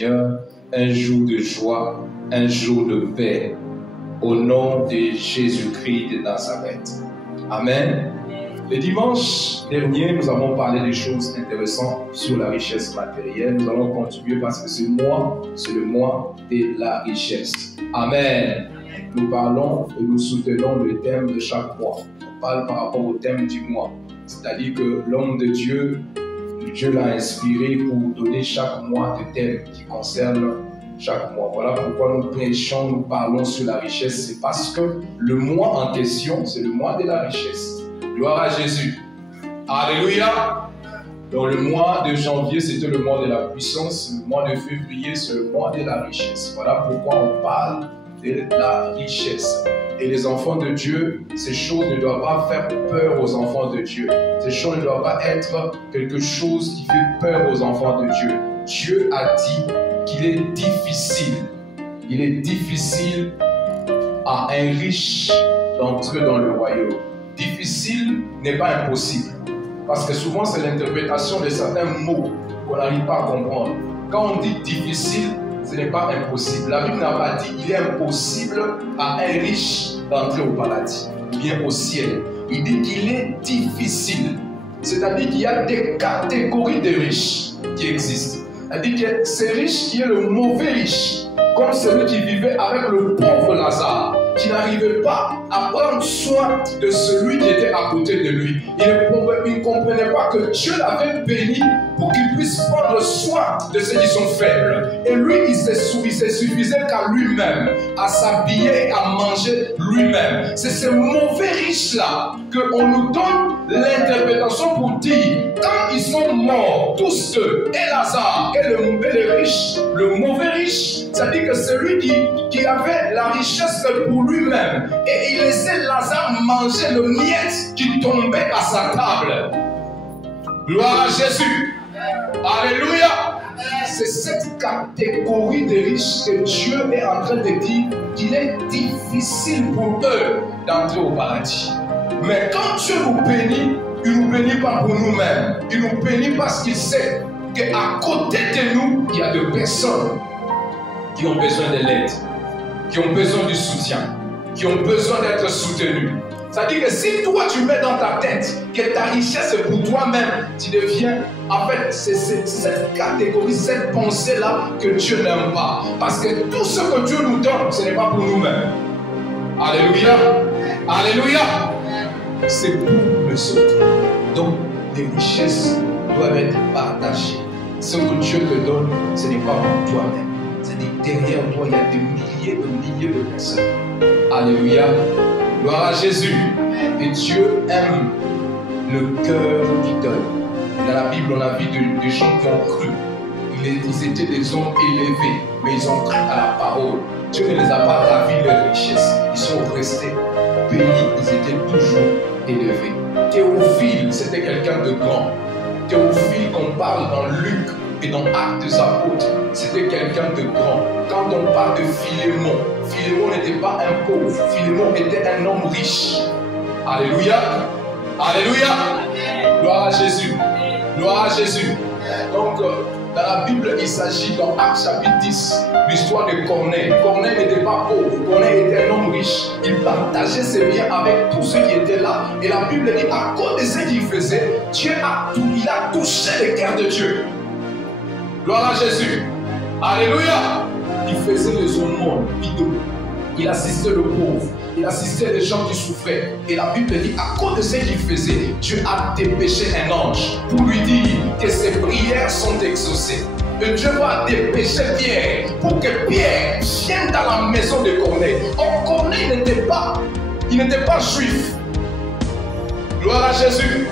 Seigneur, un jour de joie, un jour de paix, au nom de Jésus-Christ de Nazareth. Amen. Le dimanche dernier, nous avons parlé des choses intéressantes sur la richesse matérielle. Nous allons continuer parce que ce mois, c'est le mois de la richesse. Amen. Nous parlons et nous soutenons le thème de chaque mois. On parle par rapport au thème du mois. C'est-à-dire que l'homme de Dieu, Dieu l'a inspiré pour donner chaque mois des thèmes qui concernent chaque mois. Voilà pourquoi nous prêchons, nous parlons sur la richesse. C'est parce que le mois en question, c'est le mois de la richesse. Gloire à Jésus. Alléluia. Donc le mois de janvier, c'était le mois de la puissance. Le mois de février, c'est le mois de la richesse. Voilà pourquoi on parle de la richesse. Et les enfants de Dieu, ces choses ne doivent pas faire peur aux enfants de Dieu. Ces choses ne doivent pas être quelque chose qui fait peur aux enfants de Dieu. Dieu a dit qu'il est difficile. Il est difficile à un riche d'entrer dans le royaume. Difficile n'est pas impossible. Parce que souvent, c'est l'interprétation de certains mots qu'on n'arrive pas à comprendre. Quand on dit difficile, ce n'est pas impossible. La Bible n'a pas dit qu'il est impossible à un riche d'entrer au paradis, ou bien au ciel. Il dit qu'il est difficile. C'est-à-dire qu'il y a des catégories de riches qui existent. C'est-à-dire que c'est riche qui est le mauvais riche, comme celui qui vivait avec le pauvre Lazare, qui n'arrivait pas à prendre soin de celui qui était à côté de lui. Il ne comprenait pas que Dieu l'avait béni pour qu'il puisse prendre soin de ceux qui sont faibles. Et lui, il se suffisait qu'à lui-même, à s'habiller, à manger lui-même. C'est ce mauvais riche-là qu'on nous donne l'interprétation pour dire, quand ils sont morts, tous deux, et Lazare, et le riche, le mauvais riche, c'est-à-dire que celui qui avait la richesse pour lui-même, et il laissait Lazare manger le miette qui tombait à sa table. Gloire à Jésus. Alléluia. C'est cette catégorie de riches que Dieu est en train de dire qu'il est difficile pour eux d'entrer au paradis. Mais quand Dieu nous bénit, il ne nous bénit pas pour nous-mêmes. Il nous bénit parce qu'il sait qu'à côté de nous, il y a des personnes qui ont besoin de l'aide, qui ont besoin du soutien, qui ont besoin d'être soutenues. C'est-à-dire que si toi tu mets dans ta tête que ta richesse est pour toi-même, tu deviens, en fait, c'est cette catégorie, cette pensée-là que Dieu n'aime pas. Parce que tout ce que Dieu nous donne, ce n'est pas pour nous-mêmes. Alléluia. Alléluia. C'est pour les autres. Donc, les richesses doivent être partagées. Ce que Dieu te donne, ce n'est pas pour toi-même. C'est-à-dire derrière toi, il y a des milliers de personnes. Alléluia. Gloire à Jésus. Et Dieu aime le cœur qui donne. Dans la Bible, on a vu des gens qui ont cru. Ils étaient des hommes élevés, mais ils ont cru à la parole. Dieu ne les a pas ravis de leur richesse. Ils sont restés bénis. Ils étaient toujours élevés. Théophile, c'était quelqu'un de grand. Théophile, qu'on parle dans Luc et dans Actes des Apôtres, c'était quelqu'un de grand. Quand on parle de Philémon, Philémon n'était pas un pauvre, Philémon était un homme riche. Alléluia. Alléluia. Gloire à Jésus. Gloire à Jésus. Donc, dans la Bible, il s'agit dans Actes chapitre 10, l'histoire de Corneille. Corneille n'était pas pauvre, Corneille était un homme riche. Il partageait ses biens avec tous ceux qui étaient là. Et la Bible dit, à cause de ce qu'il faisait, Dieu il a touché le cœur de Dieu. Gloire à Jésus. Alléluia. Il faisait les aumônes, il assistait le pauvre, il assistait les gens qui souffraient. Et la Bible dit, à cause de ce qu'il faisait, Dieu a dépêché un ange pour lui dire que ses prières sont exaucées. Et Dieu va dépêcher Pierre pour que Pierre vienne dans la maison de Corneille. Or, Corneille n'était pas juif. Gloire à Jésus.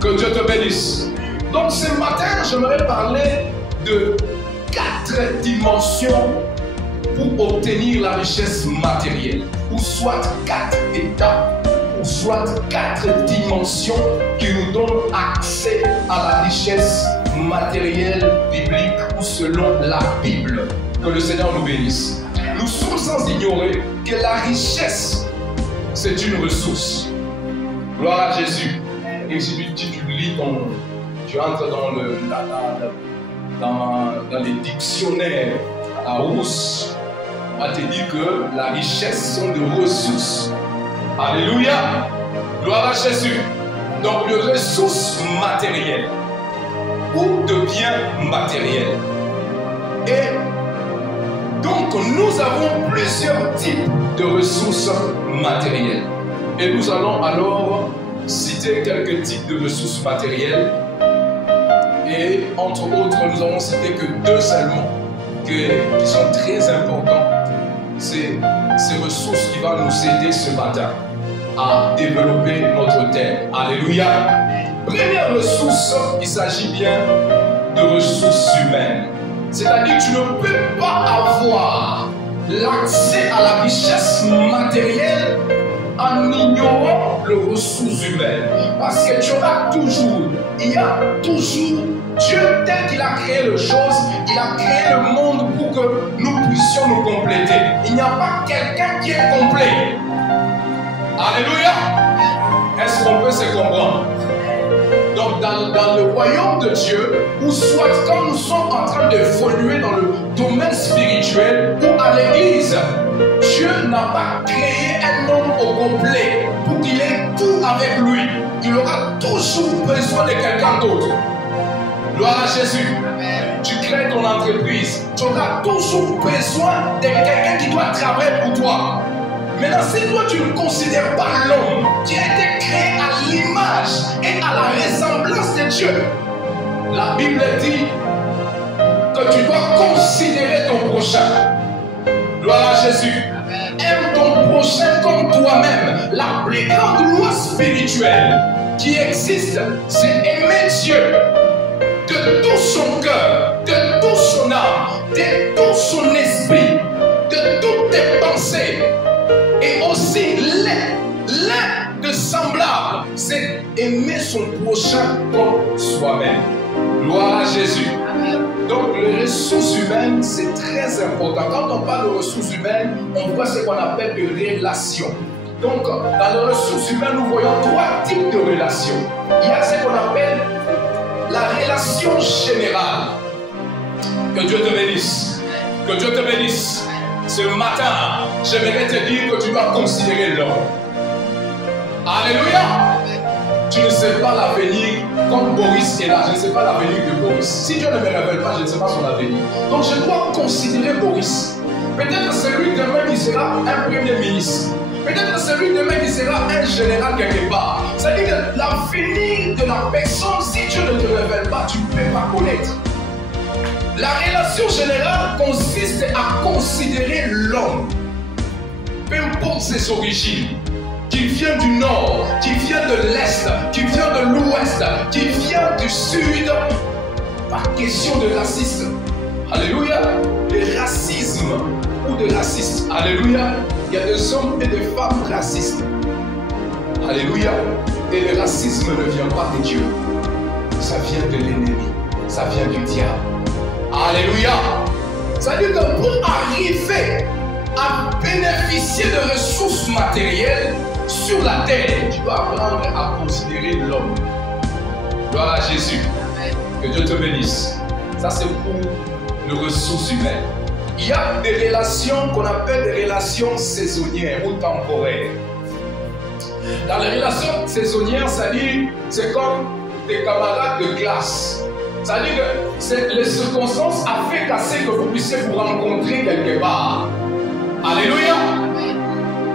Que Dieu te bénisse. Donc ce matin, j'aimerais parler de 4 dimensions pour obtenir la richesse matérielle, ou soit 4 étapes, ou soit 4 dimensions qui nous donnent accès à la richesse matérielle biblique ou selon la Bible. Que le Seigneur nous bénisse. Nous sommes sans ignorer que la richesse, c'est une ressource. Gloire à Jésus. Et si tu lis tu entres dans dans les dictionnaires à Larousse, on va te dire que la richesse sont de ressources. Alléluia. Gloire à Jésus. Donc, de ressources matérielles ou de biens matériels. Et donc, nous avons plusieurs types de ressources matérielles. Et nous allons alors citer quelques types de ressources matérielles. Et entre autres, nous allons citer que deux seulement qui sont très importants. C'est ces ressources qui vont nous aider ce matin à développer notre thème. Alléluia. Première ressource, il s'agit bien de ressources humaines. C'est-à-dire que tu ne peux pas avoir l'accès à la richesse matérielle en ignorant les ressources humaines. Parce que tu auras toujours, il y a toujours Dieu tel qu'il a créé les choses, il a créé le monde pour que nous puissions nous compléter. Il n'y a pas quelqu'un qui est complet. Alléluia. Est-ce qu'on peut se comprendre? Donc dans le royaume de Dieu, ou soit quand nous sommes en train d'évoluer dans le domaine spirituel ou à l'église, Dieu n'a pas créé un homme au complet pour qu'il ait tout avec lui. Il aura toujours besoin de quelqu'un d'autre. Gloire à Jésus. Tu crées ton entreprise, tu auras toujours besoin de quelqu'un qui doit travailler pour toi. Maintenant, si toi tu ne considères pas l'homme qui a été créé à l'image et à la ressemblance de Dieu, la Bible dit que tu dois considérer ton prochain. Gloire à Jésus. Aime ton prochain comme toi-même. La plus grande loi spirituelle qui existe, c'est aimer Dieu de tout son cœur, de toute son âme, de tout son esprit, de toutes tes pensées. Et aussi l'un de semblable, c'est aimer son prochain comme soi-même. Gloire à Jésus. Donc les ressources humaines, c'est très important. Quand on parle de ressources humaines, on voit ce qu'on appelle des relations. Donc dans les ressources humaines, nous voyons trois types de relations. Il y a ce qu'on appelle la relation générale. Que Dieu te bénisse. Que Dieu te bénisse. Ce matin, j'aimerais te dire que tu dois considérer l'homme. Alléluia. Tu ne sais pas l'avenir comme Boris est là. Je ne sais pas l'avenir de Boris. Si Dieu ne me révèle pas, je ne sais pas son avenir. Donc je dois considérer Boris. Peut-être celui demain qui sera un premier ministre. Peut-être celui demain qui sera un général quelque part. C'est-à-dire que l'avenir de la personne, si Dieu ne te révèle pas, tu ne peux pas connaître. La relation générale consiste à considérer l'homme, peu importe ses origines, qu'il vient du nord, qu'il vient de l'est, qu'il vient de l'ouest, qu'il vient du sud, pas question de racisme. Alléluia. Le racisme ou de racistes. Alléluia. Il y a des hommes et des femmes racistes. Alléluia. Et le racisme ne vient pas de Dieu. Ça vient de l'ennemi. Ça vient du diable. Alléluia. C'est-à-dire que pour arriver à bénéficier de ressources matérielles sur la terre, tu dois apprendre à considérer l'homme. Gloire à Jésus. Que Dieu te bénisse. Ça, c'est pour les ressources humaines. Il y a des relations qu'on appelle des relations saisonnières ou temporaires. Dans les relations saisonnières, c'est comme des camarades de classe. C'est-à-dire que les circonstances ont fait qu'assez que vous puissiez vous rencontrer quelque part. Alléluia.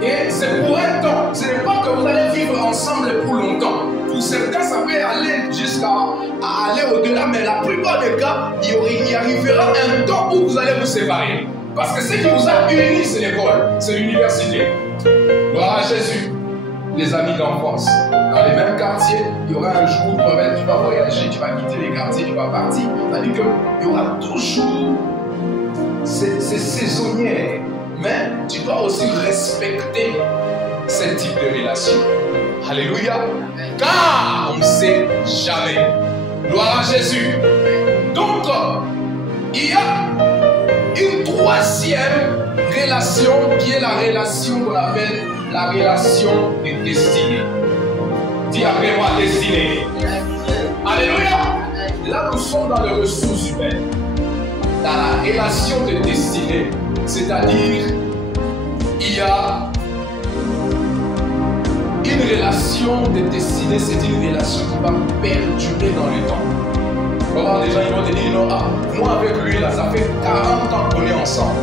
Et c'est pour un temps. Ce n'est pas que vous allez vivre ensemble pour longtemps. Pour certains, ça peut aller jusqu'à aller au-delà. Mais la plupart des cas, il arrivera un temps où vous allez vous séparer. Parce que ce qui vous a unis, c'est l'école, c'est l'université. Gloire à Jésus. Les amis d'enfance. Dans les mêmes quartiers, il y aura un jour où tu vas voyager, tu vas quitter les quartiers, tu vas partir. C'est-à-dire qu'il y aura toujours ces saisonnières. Mais tu dois aussi respecter ce type de relation. Alléluia. Car on ne sait jamais. Gloire à Jésus. Donc, il y a une troisième relation qui est la relation qu'on appelle la relation de destinée. Dis après moi destinée. Alléluia. Là, nous sommes dans les ressources humaines, dans la relation de destinée, c'est-à-dire, il y a une relation de destinée, c'est une relation qui va perdurer dans le temps. On va voir des gens, ils vont te dire, non, ah, moi avec lui, là, ça fait 40 ans qu'on est ensemble.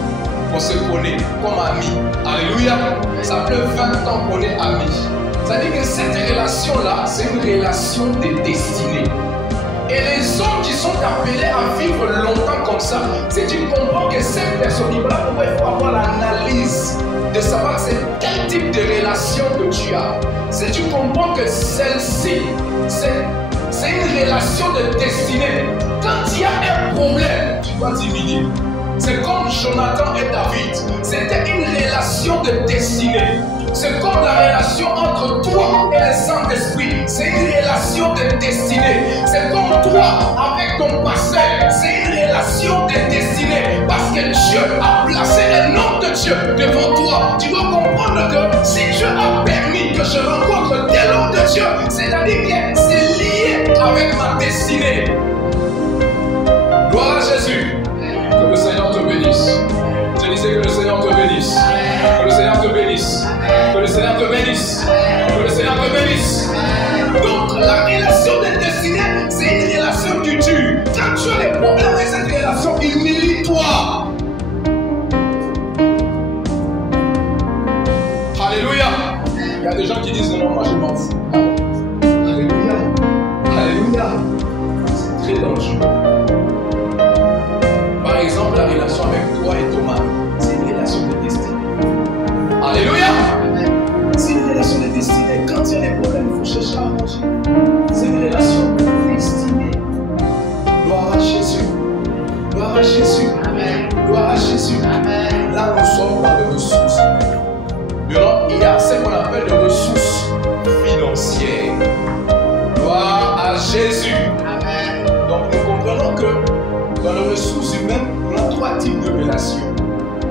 On se connaît comme amis. Alléluia. Ça fait 20 ans qu'on est amis. Ça veut dire que cette relation-là, c'est une relation de destinée. Et les hommes qui sont appelés à vivre longtemps comme ça, si tu comprends que cette personne, voilà pourquoi il faut avoir l'analyse de savoir c'est quel type de relation que tu as. Si tu comprends que celle-ci, c'est une relation de destinée, quand il y a un problème, tu dois diminuer. C'est comme Jonathan et David, c'était une relation de destinée. C'est comme la relation entre toi et le Saint-Esprit. C'est une relation de destinée. C'est comme toi avec ton pasteur. C'est une relation de destinée. Parce que Dieu a placé un homme de Dieu devant toi. Tu dois comprendre que si Dieu a permis que je rencontre tel homme de Dieu, c'est-à-dire que c'est lié avec ma destinée. Gloire à Jésus. Que le Seigneur te bénisse. Je disais que le Seigneur te bénisse. Que le Seigneur te bénisse. Que le Seigneur te bénisse. Que le Seigneur te bénisse. Donc, la relation de destinée, c'est une relation qui tue. Quand tu as des problèmes avec cette relation, humilie-toi. Alléluia. Il y a des gens qui disent non, moi je m'en fous. Alléluia. Alléluia. C'est très dangereux. Par exemple, la relation avec toi et ton mari, c'est une relation de destinée. Alléluia! C'est une relation de destinée. Quand il y a des problèmes, il faut chercher à arranger. C'est une relation de destinée. Gloire à Jésus. Gloire à Jésus. Amen. Gloire à Jésus. Amen. Là, nous sommes dans les ressources. Maintenant, il y a ce qu'on appelle les ressources financières. Gloire à Jésus. Amen. Donc, nous comprenons que dans les ressources humaines, on a trois types de relations.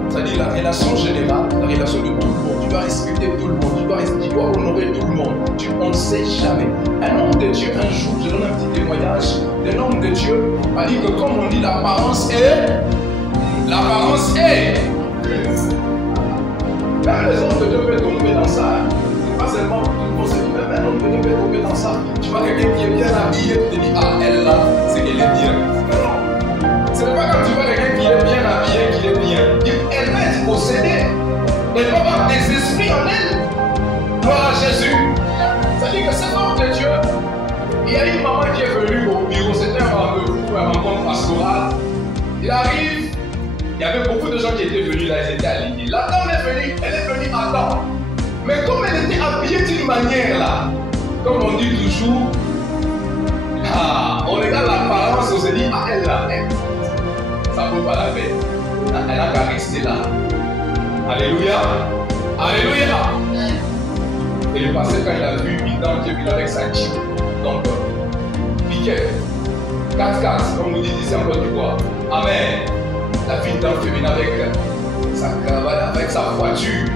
C'est-à-dire la relation générale, la relation de tout le monde. Tu dois respecter tout le monde, tu dois honorer tout le monde. On ne sait jamais. Un homme de Dieu, un jour, je donne un petit témoignage d'un homme de Dieu, a dit que comme on dit, l'apparence est. L'apparence est. Même les hommes de Dieu peuvent tomber dans ça. Pas seulement tout le monde, c'est même un homme de Dieu peut tomber dans ça. Tu vois quelqu'un qui est bien habillé, tu te dis, ah, elle là, c'est qu'elle est bien. Non. Ce n'est pas quand tu vois quelqu'un qui est bien habillé qu'il est bien. Elle va être possédée. Elle va avoir des esprits en elle. Gloire à Jésus. C'est-à-dire que cet homme de Dieu, il y a une maman qui est venue au bureau, c'était un rendez-vous, une rencontre pastorale. Il arrive, il y avait beaucoup de gens qui étaient venus là, ils étaient alignés. La dame est venue, elle est venue à temps. Mais comme elle était habillée d'une manière là, comme on dit toujours, on regarde l'apparence, on se dit, ah elle là, ça ne vaut pas la peine. Elle n'a qu'à rester là. Alléluia. Alléluia. Et le pasteur, quand il a vu une dame qui est venue avec sa jeep, donc, piquet, 4x4, comme vous dites ici en Côte d'Ivoire. Amen. La fille dame qui est venue avec sa cravate, avec sa voiture.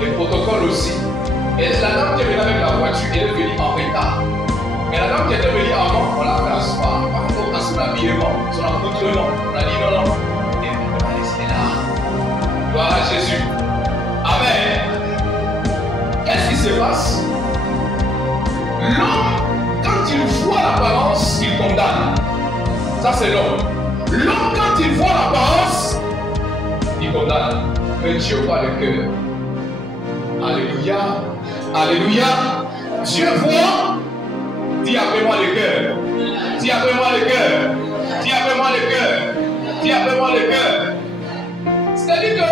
Les protocoles aussi. Et la dame qui est venue avec la voiture, elle est venue en retard. Mais la dame qui était venue avant, on l'a fait asseoir. Par rapport à son habillement, son accoutrement, on a dit non, non. Et on va rester là. Gloire à Jésus. Amen. Qu'est-ce qui se passe? L'homme, quand il voit l'apparence, il condamne. Ça, c'est l'homme. L'homme, quand il voit l'apparence, il condamne. Mais Dieu voit le cœur. Alléluia. Alléluia. Dieu voit. Dis après moi le cœur. Dis après moi le cœur. Dis après moi le cœur. Dis après moi le cœur. C'est-à-dire que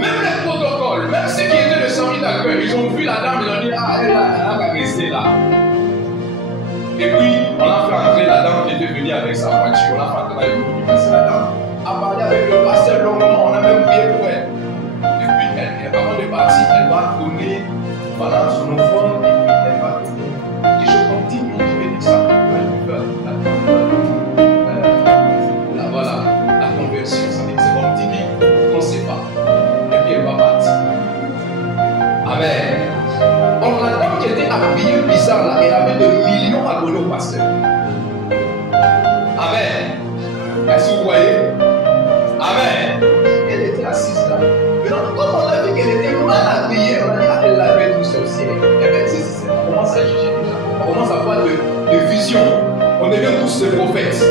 même les protocoles, même ceux qui étaient le service d'accueil, ils ont vu la dame, ils ont dit, ah, elle a qu'à rester là. Et puis, on a fait entrer la dame qui était venue avec sa voiture. On a fait entrer avec la dame. A parlé avec le pasteur longuement, on a même prié pour elle. Et puis, avant de partir, elle va donner pendant son offrande, et puis elle va donner. La conversion, ça veut dire c'est comme 10 000, on ne sait pas. Et puis elle va partir. Amen. Donc la dame qui était habillée bizarre là, elle avait des millions à donner. vous voyez? Amen. Elle était assise là. Maintenant, comme on a vu qu'elle était mal habillée, on a dit elle avait tout sorcier. Eh bien, on commence à juger déjà. On commence à avoir de vision. On devient tous des prophètes.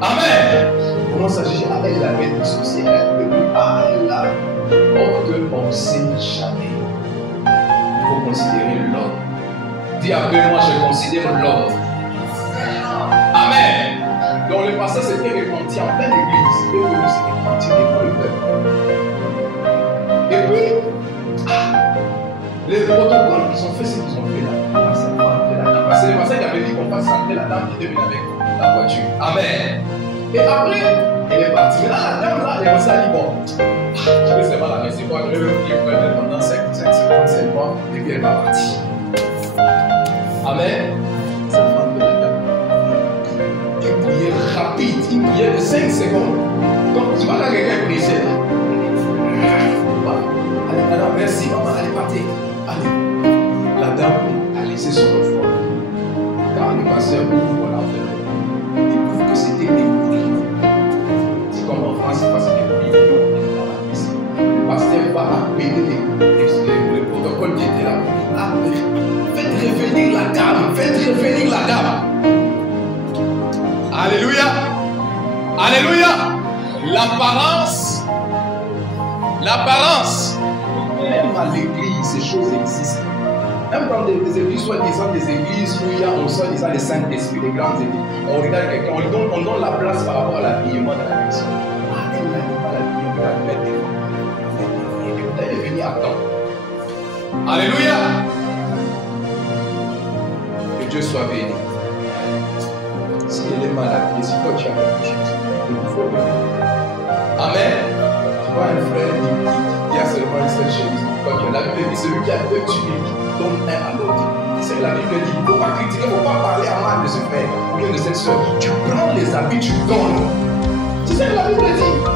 Amen. On commence à juger, elle avait tout sorcier. Elle a. Or que on ne sait jamais. Il faut considérer l'homme. Dis après moi, je considère l'homme. Amen. Donc le pasteur s'était repenti en pleine église. Il est venu se repentir devant le peuple. Et puis, les protocoles qu'ils ont fait, c'est qu'ils ont fait la dame. C'est le pasteur qui avait dit qu'on fasse entrer la dame qui était venue avec la voiture. Amen. Et après, elle est partie. Mais là, la dame, là, elle s'est dit, bon, je vais seulement la laisser voir, je vais me dire pendant 5 secondes, 7 mois, et puis elle va partir. Amen. Cette femme de la dame. Une prière rapide, une prière de 5 secondes. Donc, tu vois là, quelqu'un est brisé là. Allez, madame, merci, maman, allez, partez. Allez. La dame a laissé son enfant. Car le pasteur ouvre la fenêtre. Il découvre que c'était des c'est comme en France, c'est parce qu'il y a des millions dans la maison. Le pasteur va appeler le protocole qui était là. Faites revenir la dame. Faites revenir la dame. Alléluia. Alléluia. L'apparence. Même à l'église, ces choses existent. Même dans des églises, soi-disant des églises où il y a soi-disant les Saint-Esprit, les grandes églises, on regarde quelqu'un, on donne la place par rapport à l'habillement de la personne. Ah, elle n'a pas l'habillement, elle est venue à temps. Alléluia. Que Dieu soit béni. Si elle est mal habillée, si toi tu as quelque chose, il faut le faire. Amen. Tu vois un frère qui a seulement une seule chemise. La Bible dit celui qui a 2 tuniques donne un à l'autre. C'est la Bible dit, il ne faut pas critiquer, il ne faut pas parler à mal de ce frère ou bien de cette soeur. Tu prends les habits, tu donnes. C'est ce que la Bible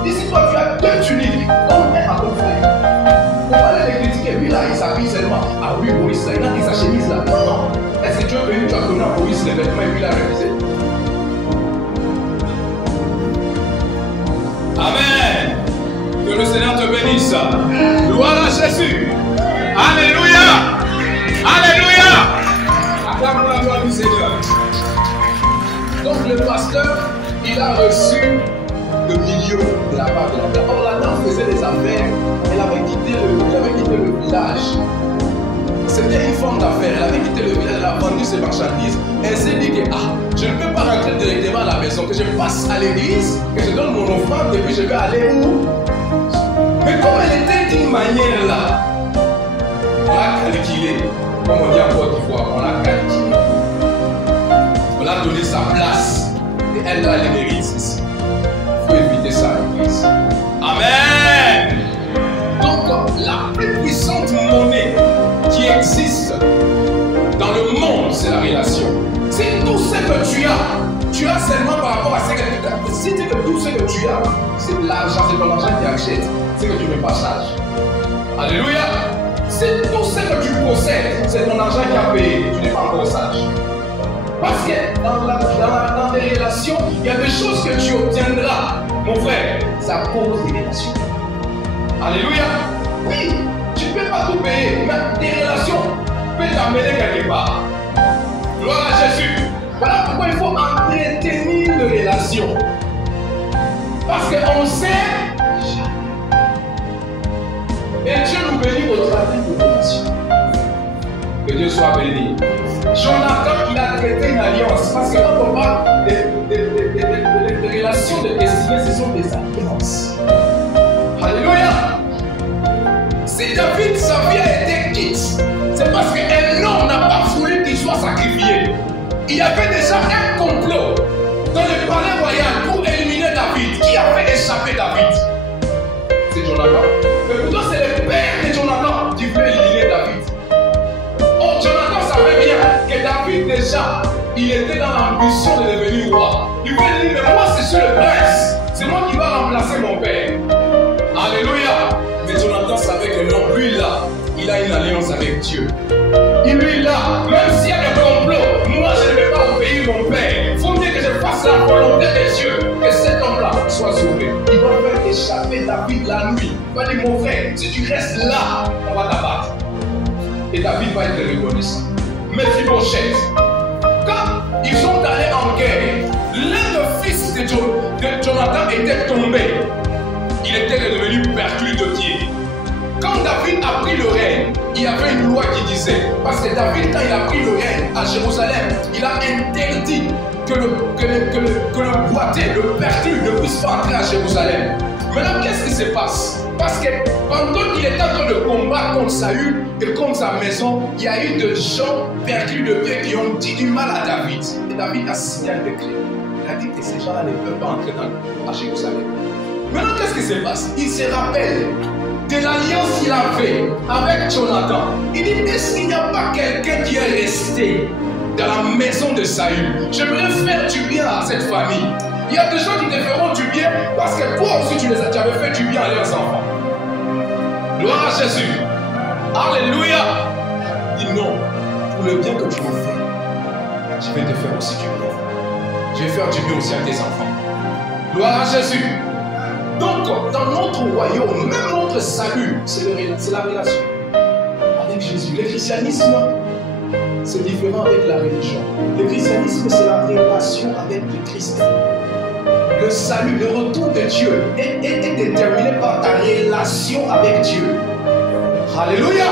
dit. Si toi tu as 2 tuniques, donne un à ton frère. Il ne faut pas aller les critiquer. Lui là, il s'habille seulement. Ah oui, Maurice là, il a mis sa chemise là. Non. Est-ce que tu es venu, tu as donné à Maurice les vêtements et puis il a révisé? Amen. Que le Seigneur te bénisse. Gloire à Jésus. Alléluia. Alléluia. Acclame la gloire du Seigneur. Donc le pasteur, il a reçu le million de la part de la dame. Or la dame faisait des affaires. Elle avait quitté le village. C'était une forme d'affaires. Elle avait quitté le village, elle a vendu ses marchandises. Elle s'est dit que je ne peux pas rentrer directement à la maison, que je passe à l'église, que je donne mon offrande et puis je vais aller où? Mais comme elle était d'une manière là, on l'a calculé, comme on dit en Côte d'Ivoire, on l'a calculé. On a donné sa place et elle a les mérites ici. Il faut éviter ça à l'église. Amen. Donc la plus puissante monnaie qui existe dans le monde, c'est la relation. C'est tout ce que tu as seulement par rapport à ce que tu as. Si tu que tout ce que tu as, c'est l'argent, c'est ton argent qui achète, c'est que tu ne partages. Alléluia. C'est tout ce que tu possèdes, c'est ton argent qui a payé, tu n'es pas encore sage. Parce que dans les relations, il y a des choses que tu obtiendras, mon frère, ça cause des relations. Alléluia. Oui, tu ne peux pas tout payer, mais tes relations peuvent t'amener quelque part. Gloire à Jésus. Voilà pourquoi il faut entretenir les relations. Parce qu'on sait et Dieu nous bénit au travers de relations. Que Dieu soit béni. Jonathan, il a traité une alliance. Parce que quand on parle des relations de destinée, ce sont des alliances. Alléluia. Si David, sa vie a été quitte, c'est parce qu'un homme n'a pas voulu qu'il soit sacrifié. Il y avait déjà un complot dans le palais royal pour éliminer David. Qui a fait échapper David? C'est Jonathan. Mais pourtant, c'est le père de Jonathan qui voulait éliminer David. Oh, Jonathan savait bien que David, déjà, il était dans l'ambition de devenir roi. Il voulait dire, mais moi, c'est sur le prince. C'est moi qui vais remplacer mon père. Alléluia. Mais Jonathan savait que non, lui là, il a une alliance avec Dieu. Et lui là, même s'il y a des complots, moi je ne vais pas obéir mon père. Il faut bien que je fasse la volonté de Dieu. Que cet homme-là échapper David la nuit. Il va dire, mon frère, si tu restes là, on va t'abattre. Et David va être reconnaissant. Mephibosheth, quand ils sont allés en guerre, l'un des fils de Jonathan était tombé. Il était devenu perclus de pied. Quand David a pris le règne, il y avait une loi qui disait, parce que David, quand il a pris le règne à Jérusalem, il a interdit que le boité, le perclus ne puisse pas entrer à Jérusalem. Maintenant, qu'est-ce qui se passe? Parce que pendant qu'il était en train de combattre contre Saül et contre sa maison, il y a eu des gens perclus de pied qui ont dit du mal à David. Et David a signé un décret. Il a dit que ces gens-là ne peuvent pas entrer à Jérusalem. Maintenant, qu'est-ce qui se passe? Il se rappelle de l'alliance qu'il a fait avec Jonathan. Il dit, est-ce qu'il n'y a pas quelqu'un qui est resté dans la maison de Saül? J'aimerais faire du bien à cette famille. Il y a des gens qui te feront du bien parce que toi aussi tu avais fait du bien à leurs enfants. Gloire à Jésus. Alléluia. Dis non, pour le bien que tu me fais, je vais te faire aussi du bien. Je vais faire du bien aussi à tes enfants. Gloire à Jésus. Donc, dans notre royaume, même notre salut, c'est la relation avec Jésus. Le christianisme, c'est différent avec la religion. Le christianisme, c'est la relation avec le Christ. Le salut, le retour de Dieu est déterminé par ta relation avec Dieu. Alléluia.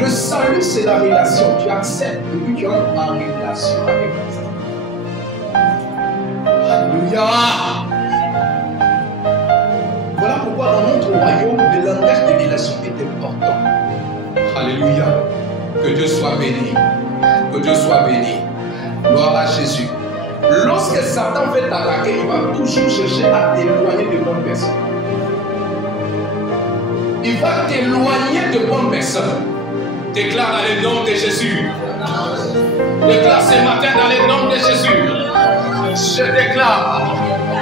Le salut, c'est la relation. Tu acceptes et puis tu entres en relation avec Christ. Alléluia. Voilà pourquoi dans notre royaume, le langage de relation est important. Alléluia. Que Dieu soit béni. Que Dieu soit béni. Gloire à Jésus. Lorsque Satan veut t'attaquer, il va toujours chercher à t'éloigner de bonnes personnes. Il va t'éloigner de bonnes personnes. Déclare dans le nom de Jésus. Déclare ce matin dans le nom de Jésus. Je déclare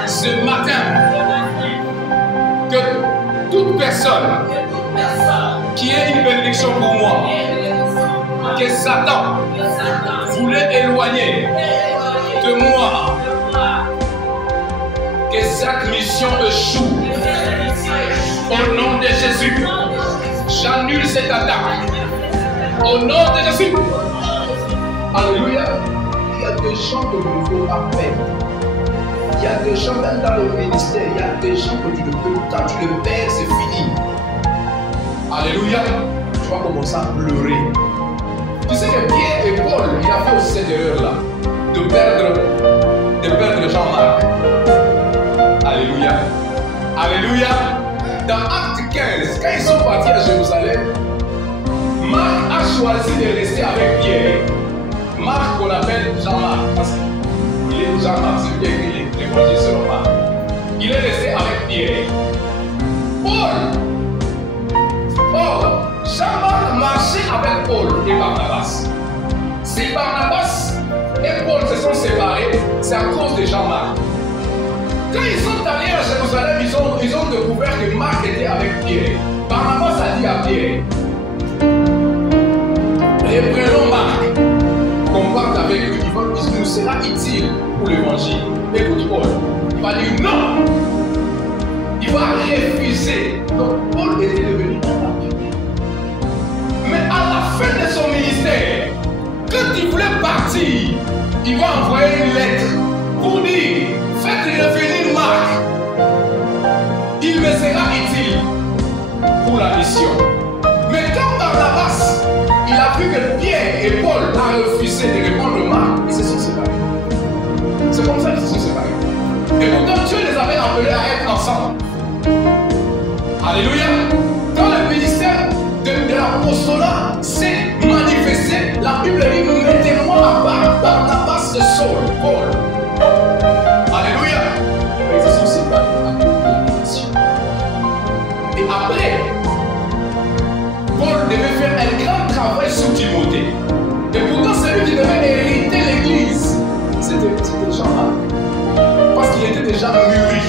ce matin que toute personne qui est une bénédiction pour moi, que Satan voulait éloigner de moi, que cette mission échoue. Au nom de Jésus, j'annule cette attaque. Au nom de Jésus. Alléluia. Il y a des gens que nous ne pouvons pas perdre. Il y a des gens, même dans le ministère, il y a des gens que tu ne peux pas. Quand tu le perds, c'est fini. Alléluia. Tu vas commencer à pleurer. Tu sais que Pierre et Paul, il a fait aussi cette erreur-là. De perdre Jean-Marc. Alléluia. Alléluia. Dans Acte 15, quand ils sont partis à Jérusalem, Marc a choisi de rester avec Pierre. Marc qu'on appelle Jean-Marc, parce qu'il est Jean-Marc, c'est bien qu'il est l'évangile selon Marc. Il est resté avec Pierre. Jean-Marc marchait avec Paul et Barnabas. Si Barnabas et Paul se sont séparés, c'est à cause de Jean-Marc. Quand ils sont allés à Jérusalem, ils ont découvert que Marc était avec Pierre. Barnabas a dit à Pierre, reprenons Marc, combattre avec lui, il nous sera utile pour l'évangile. Écoute Paul, il va dire non, il va refuser. Donc Paul était devenu un ami. Mais à la fin de son ministère, quand il voulait partir, il va envoyer une lettre pour dire, faites revenir Marc. Il me sera utile pour la mission. Mais quand Barnabas, il a vu que Pierre et Paul ont refusé de répondre Marc, ils se sont séparés. C'est comme ça qu'ils se sont séparés. Et pourtant Dieu les avait appelés à être ensemble. Alléluia. Quand le ministère de l'apostolat s'est manifesté, la Bible dit, mettez-moi à part Barnabas de Saul, Paul. Alléluia. Mais ils se sont séparés à cause de la mission. Et après, Paul devait faire un grand travail sur Timothée. Et pourtant, celui qui devait hériter l'église, c'était Jean-Marc. Parce qu'il était déjà mûri.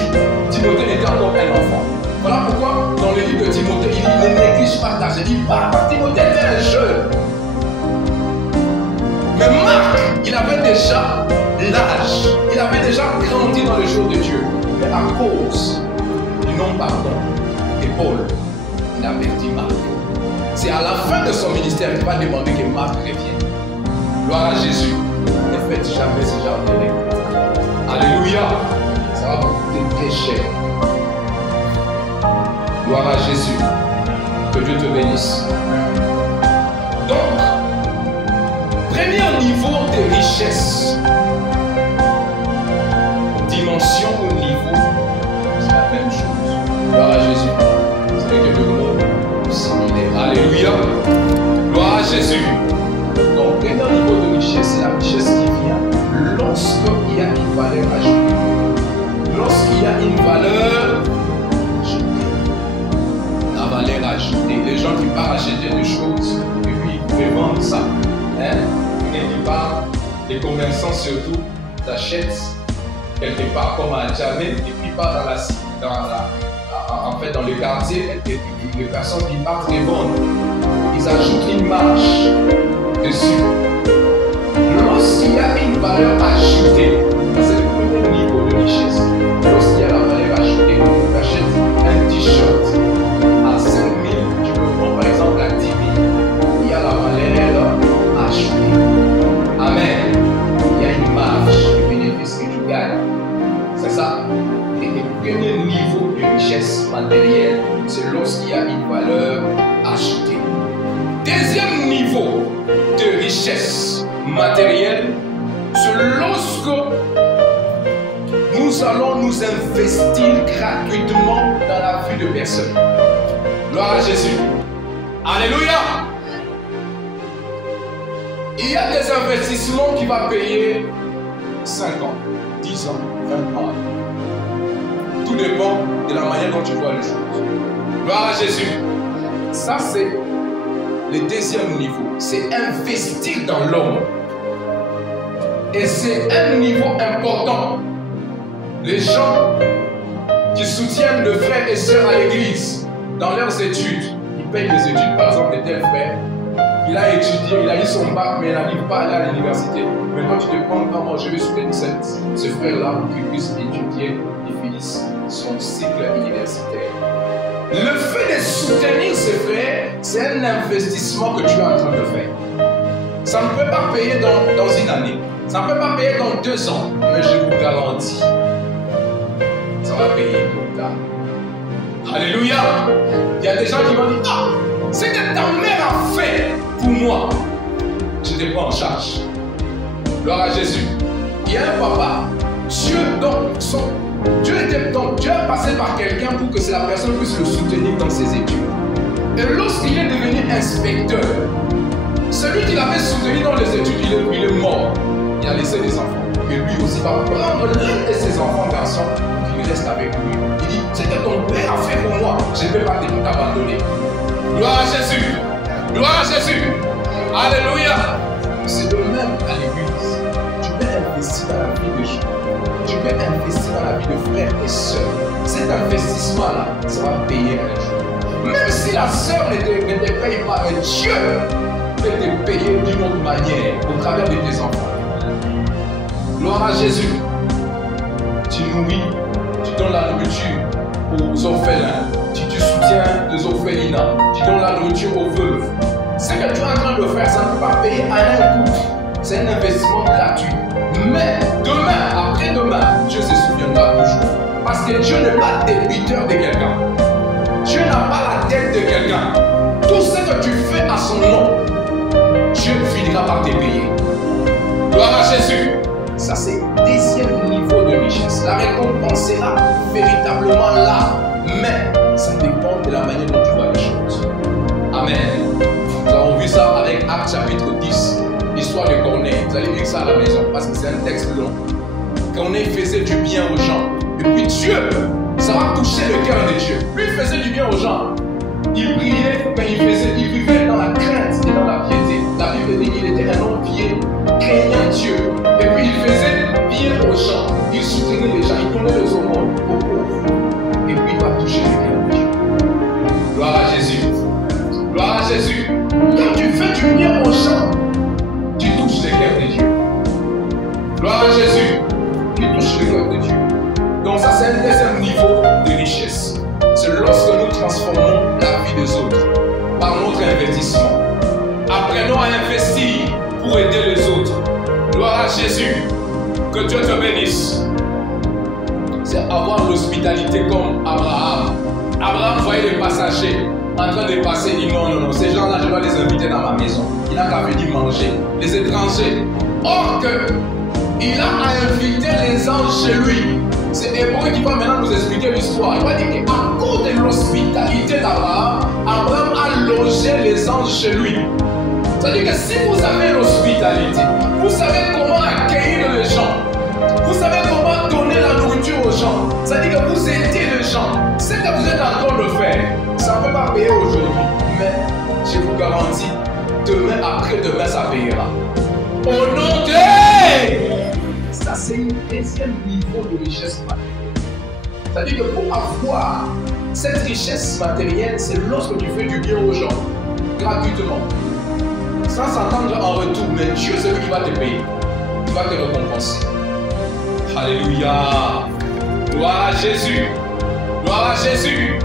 Timothée était encore un enfant. Voilà pourquoi, dans le livre de Timothée, il dit, ne néglige pas ta jeune. Il parle parce que Timothée était un jeune. Mais Marc, il avait déjà l'âge. Il avait déjà grandi dans le jour de Dieu. Mais à cause d'une non-pardon et Paul, il a perdu Marc. C'est à la fin de son ministère qu'il va demander que Marc revienne. Gloire à Jésus. Ne faites jamais ce genre de règles. Alléluia. Ça va vous coûter très cher. Gloire à Jésus. Que Dieu te bénisse. Donc, premier niveau de richesse, dimension ou niveau, c'est la même chose. Gloire à Jésus. C'est que le mot similaire. Alléluia. Gloire à Jésus. Donc, premier niveau de richesse, c'est la richesse qui vient lorsqu'il y a une valeur ajoutée. Lorsqu'il y a une valeur ajoutée. La valeur ajoutée. Les gens qui partent acheter des choses et puis ils vendent ça. Hein? Et qui partent, les commerçants surtout, t'achètent quelque part comme à Djamé et puis partent dans le quartier et les personnes qui partent les vendent. Ils ajoutent une marge dessus. Lorsqu'il y a une valeur ajoutée, c'est le premier niveau de richesse. Lorsqu'il y a la valeur ajoutée, tu achètes un t-shirt à 5 000, tu le vends par exemple à 10 000. Il y a la valeur ajoutée. Amen. Il y a une marge de bénéfice que tu gagnes. C'est ça. Et le premier niveau de richesse matérielle, c'est lorsqu'il y a une valeur ajoutée. Deuxième niveau de richesse matérielle, c'est lorsque nous allons nous investir gratuitement dans la vie de personnes. Gloire à Jésus. Alléluia. Il y a des investissements qui vont payer 5 ans, 10 ans, 20 ans. Tout dépend de la manière dont tu vois les choses. Gloire à Jésus. Ça, c'est le deuxième niveau. C'est investir dans l'homme. Et c'est un niveau important. Les gens qui soutiennent le frère et sœur à l'église dans leurs études, ils payent les études. Par exemple, de tel frère, il a étudié, il a eu son bac, mais il n'arrive pas à aller à l'université. Maintenant, tu te prends comment je vais soutenir ce frère-là pour qu'il puisse étudier et finisse son cycle universitaire. Le fait de soutenir ce frère, c'est un investissement que tu es en train de faire. Ça ne peut pas payer dans une année. Ça ne peut pas payer dans 2 ans. Mais je vous garantis, ça va payer plus tard. Alléluia. Il y a des gens qui vont dire, ah, c'est que ta mère a fait pour moi. Je te prends en charge. Gloire à Jésus. Il y a un papa. Dieu est passé par quelqu'un pour que la personne puisse le soutenir dans ses études. Et lorsqu'il est devenu inspecteur, celui qui l'avait soutenu dans les études, il est mort. Il a laissé des enfants. Et lui aussi va prendre l'un de ses enfants garçons qui reste avec lui. Il dit, c'est que ton père a fait pour moi. Je ne peux pas t'abandonner. Gloire à Jésus. Gloire à Jésus. Alléluia. C'est le même à l'église. Tu peux investir dans la vie des gens. Tu peux investir dans la vie de frères et sœurs. Cet investissement-là, ça va payer un jour. Même si la sœur ne te paye pas, mais Dieu peut te payer d'une autre manière au travers de tes enfants. Gloire à Jésus. Tu nourris, tu donnes la nourriture aux orphelins, tu soutiens les orphelinats, tu donnes la nourriture aux veuves. Ce que tu es en train de faire, ça ne peut pas payer à un coup. C'est un investissement gratuit. Mais demain, après-demain, Dieu se souviendra toujours. Parce que Dieu n'est pas débiteur de quelqu'un. Dieu n'a pas la dette de quelqu'un. Tout ce que tu fais à son nom, Dieu finira par te payer. Gloire à Jésus. Ça, c'est le deuxième niveau de richesse. La récompense sera véritablement là. Mais ça dépend de la manière dont tu vois les choses. Amen. Nous avons vu ça avec Actes chapitre 10. L'histoire de Corneille. Vous allez lire ça à la maison parce que c'est un texte long. Corneille faisait du bien aux gens. Et puis Dieu, ça va toucher le cœur de Dieu. Lui, il faisait du bien aux gens. Il priait, mais il vivait dans la crainte et dans la piété. La Bible dit qu'il était un homme pieux, craignant Dieu. Et puis il faisait bien aux gens. Il soutenait les gens, il donnait les aumônes aux pauvres. Et puis il va toucher le cœur de Dieu. Gloire à Jésus. Gloire à Jésus. Quand tu fais du bien aux gens, tu touches le cœur de Dieu. Gloire à Jésus. Tu touches le cœur de Dieu. Donc ça, c'est un deuxième niveau de richesse. Jésus. Que Dieu te bénisse. C'est avoir l'hospitalité comme Abraham. Abraham voyait les passagers en train de passer. Il dit non, non, non, ces gens-là, je dois les inviter dans ma maison. Il n'a qu'à venir manger. Les étrangers. Or que il a invité les anges chez lui. C'est Hébreu qui va maintenant nous expliquer l'histoire. Il va dire qu'à cause de l'hospitalité d'Abraham, Abraham a logé les anges chez lui. C'est-à-dire que si vous avez l'hospitalité, vous savez comment accueillir les gens, vous savez comment donner la nourriture aux gens, c'est-à-dire que vous aidez les gens, ce que vous êtes en train de faire, ça ne peut pas payer aujourd'hui, mais je vous garantis, demain, après-demain, ça payera. Au nom de... Ça, c'est un deuxième niveau de richesse matérielle. C'est-à-dire que pour avoir cette richesse matérielle, c'est lorsque tu fais du bien aux gens, gratuitement, sans s'attendre en retour. Mais Dieu, c'est lui qui va te payer, qui va te récompenser. Alléluia. Gloire à Jésus. Gloire à Jésus.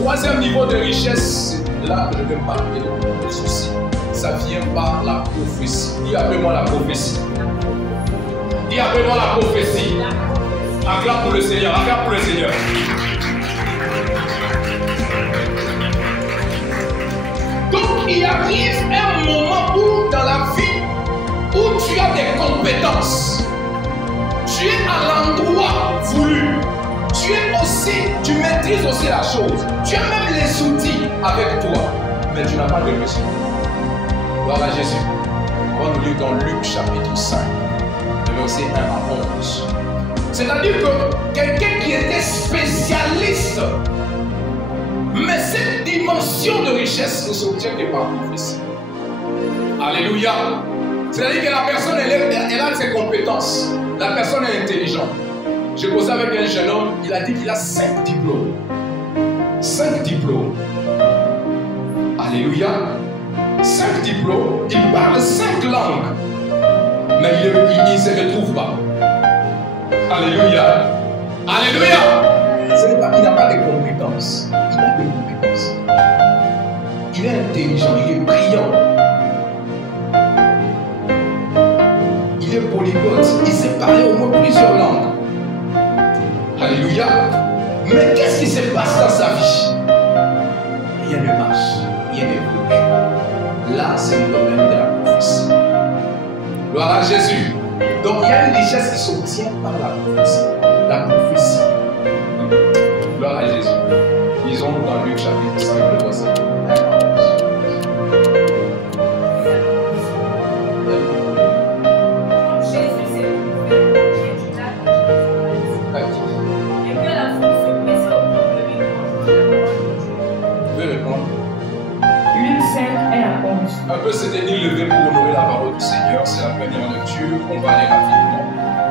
Troisième niveau de richesse, c'est là que je vais marquer le souci. Ça vient par la prophétie. Dis après moi la prophétie. Dis après moi la prophétie. Acclame pour le Seigneur. Acclame pour le Seigneur. Donc il arrive un moment où dans la vie où tu as des compétences. Tu es à l'endroit voulu. Tu maîtrises aussi la chose. Tu as même les outils avec toi. Mais tu n'as pas de résultat. Gloire à Jésus. On va nous lire dans Luc chapitre 5, verset 1 à 11. C'est-à-dire que quelqu'un qui était spécialiste, mais cette dimension de richesse ne s'obtient que par prophétie. Alléluia. C'est-à-dire que la personne, elle a ses compétences. La personne est intelligente. J'ai causé avec un jeune homme, il a dit qu'il a 5 diplômes. 5 diplômes. Alléluia. 5 diplômes, il parle 5 langues, mais il ne se retrouve pas. Alléluia. Alléluia. Ce n'est pas qu'il n'a pas de compétences. Il a des compétences. Il est intelligent, il est brillant. Il est polyglotte. Il sait parler au moins plusieurs langues. Alléluia. Mais qu'est-ce qui se passe dans sa vie? Rien ne marche. Rien ne bouge. Là, c'est le domaine de la prophétie. Gloire à Jésus. Donc, il y a une richesse qui s'obtient par la prophétie. La prophétie. Gloire à Jésus. Lisons dans Luc chapitre 5, le verset 1 à 11. Un peu s'était levé pour honorer la parole du Seigneur. C'est la première lecture. On va aller rapidement.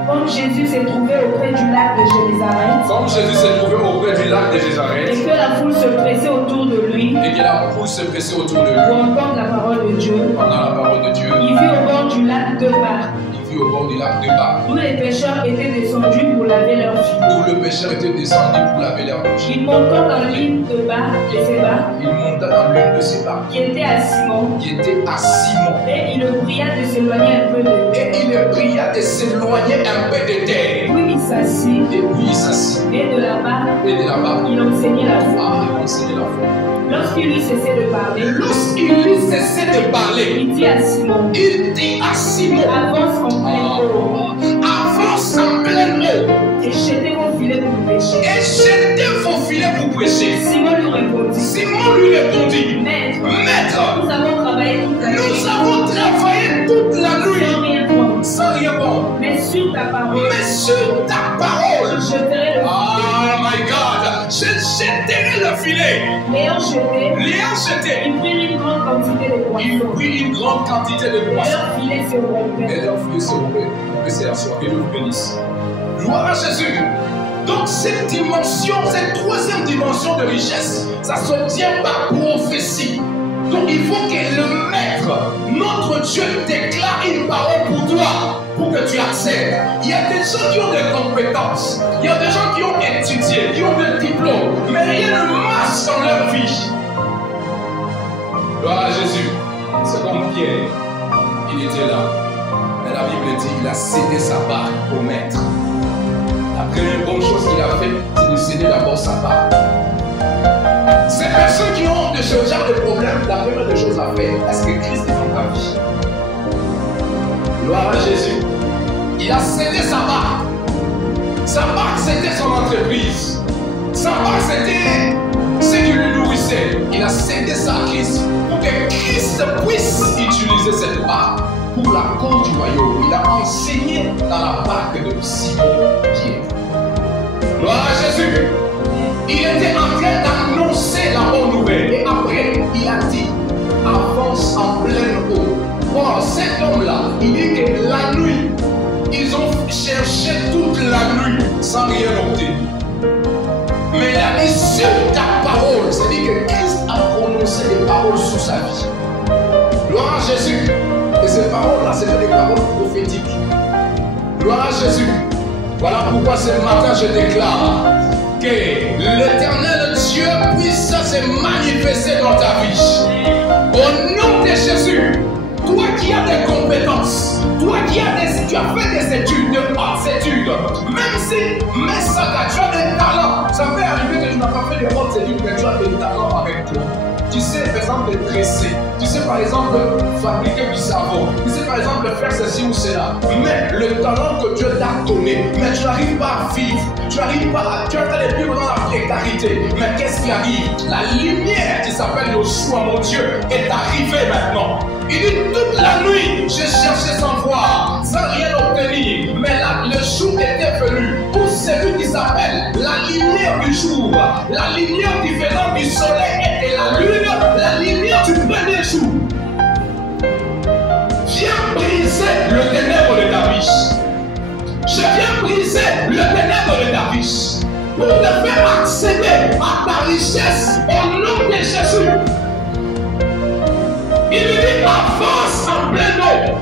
Comme Jésus s'est trouvé auprès du lac de Génézareth. Comme Jésus s'est trouvé auprès du lac de Génézareth. Et que la foule se pressait autour de lui. Et que la foule se pressait autour de lui. Pour entendre la parole de Dieu. Pendant la parole de Dieu. Il vit au bord du lac deux barques. Il vit au bord du lac deux barques. Où les pêcheurs étaient descendus pour laver leurs filets. Où le pêcheur était descendu pour laver leurs filets. Il monta dans l'une de ces barques. Il monta dans l'une de ces barques. Qui était à Simon. Qui était à Simon. Et il le pria de s'éloigner un peu de terre. Et il le pria de s'éloigner un peu de terre. Puis il s'assit. Et puis il s'assit. Et de là-bas, il enseignait la foi. Il enseignait la foi. Lorsqu'il lui cessait de parler, il dit à Simon, avance en pleine eau. Avance en pleine eau. Et jetez vos filets pour pêcher. Simon lui répondit, Maître, nous avons travaillé toute la nuit. Sans rien prendre. Mais sur ta parole. Je jeterai le filet. Oh my God. Je jetterai le filet. L'ayant jeté, il prit une grande quantité de poissons. Et leur filet se rompait. C'est la soirée, que Dieu vous bénisse. Gloire à Jésus. Donc cette dimension, cette troisième dimension de richesse, ça s'obtient par prophétie. Donc il faut que le Maître, notre Dieu, déclare une parole pour toi, pour que tu accèdes. Il y a des gens qui ont des compétences, il y a des gens qui ont étudié, qui ont des diplômes, mais rien ne marche dans leur vie. Gloire à Jésus. C'est comme Pierre, il était là. Mais la Bible dit qu'il a cédé sa barque au maître. La première bonne chose qu'il a fait, c'est de céder d'abord sa barque. Ces personnes qui ont de ce genre de problème, la première des choses à faire, est-ce que Christ est dans ta vie? Gloire à Jésus. Il a cédé sa barque. Sa barque, c'était son entreprise. Sa barque, c'était ce qui lui nourrissait. Il a cédé ça à Christ pour que Christ puisse utiliser cette barque pour la cause du royaume. Il a enseigné dans la barque de Simon-Pierre. Gloire à Jésus. Il était en train d'annoncer la bonne nouvelle. Et après, il a dit, avance en pleine eau. Or, cet homme-là, il dit que la nuit, ils ont cherché toute la nuit sans rien obtenir. Mais il a dit sur ta parole, c'est-à-dire que Christ a prononcé des paroles sur sa vie. Gloire à Jésus. Et ces paroles-là, c'était des paroles prophétiques. Gloire à Jésus. Voilà pourquoi ce matin je déclare que l'éternel Dieu puisse se manifester dans ta vie. Au nom de Jésus, toi qui as des compétences, toi qui as tu as fait des études, de hautes études, même si tu as des talents, ça peut arriver que tu n'as pas fait de hautes études, mais tu as des talents avec toi. Tu sais par exemple dresser, tu sais par exemple fabriquer du savon, tu sais par exemple faire ceci ou cela, mais le talent que Dieu t'a donné, mais tu n'arrives pas à vivre, tu n'arrives pas à, tu es en train de vivre dans la précarité, mais qu'est-ce qui arrive? La lumière qui s'appelle Yoshua, mon Dieu, est arrivée maintenant. Il dit toute la nuit, j'ai cherché sans voir, sans rien obtenir, mais là, le jour était venu pour celui qui s'appelle la lumière du jour, la lumière qui venant du soleil et de la lune, la lumière du premier jour. Viens briser le ténèbre de ta vie. Je viens briser le ténèbre de ta vie pour te faire accéder à ta richesse au nom de Jésus. Il lui dit avance en plein eau.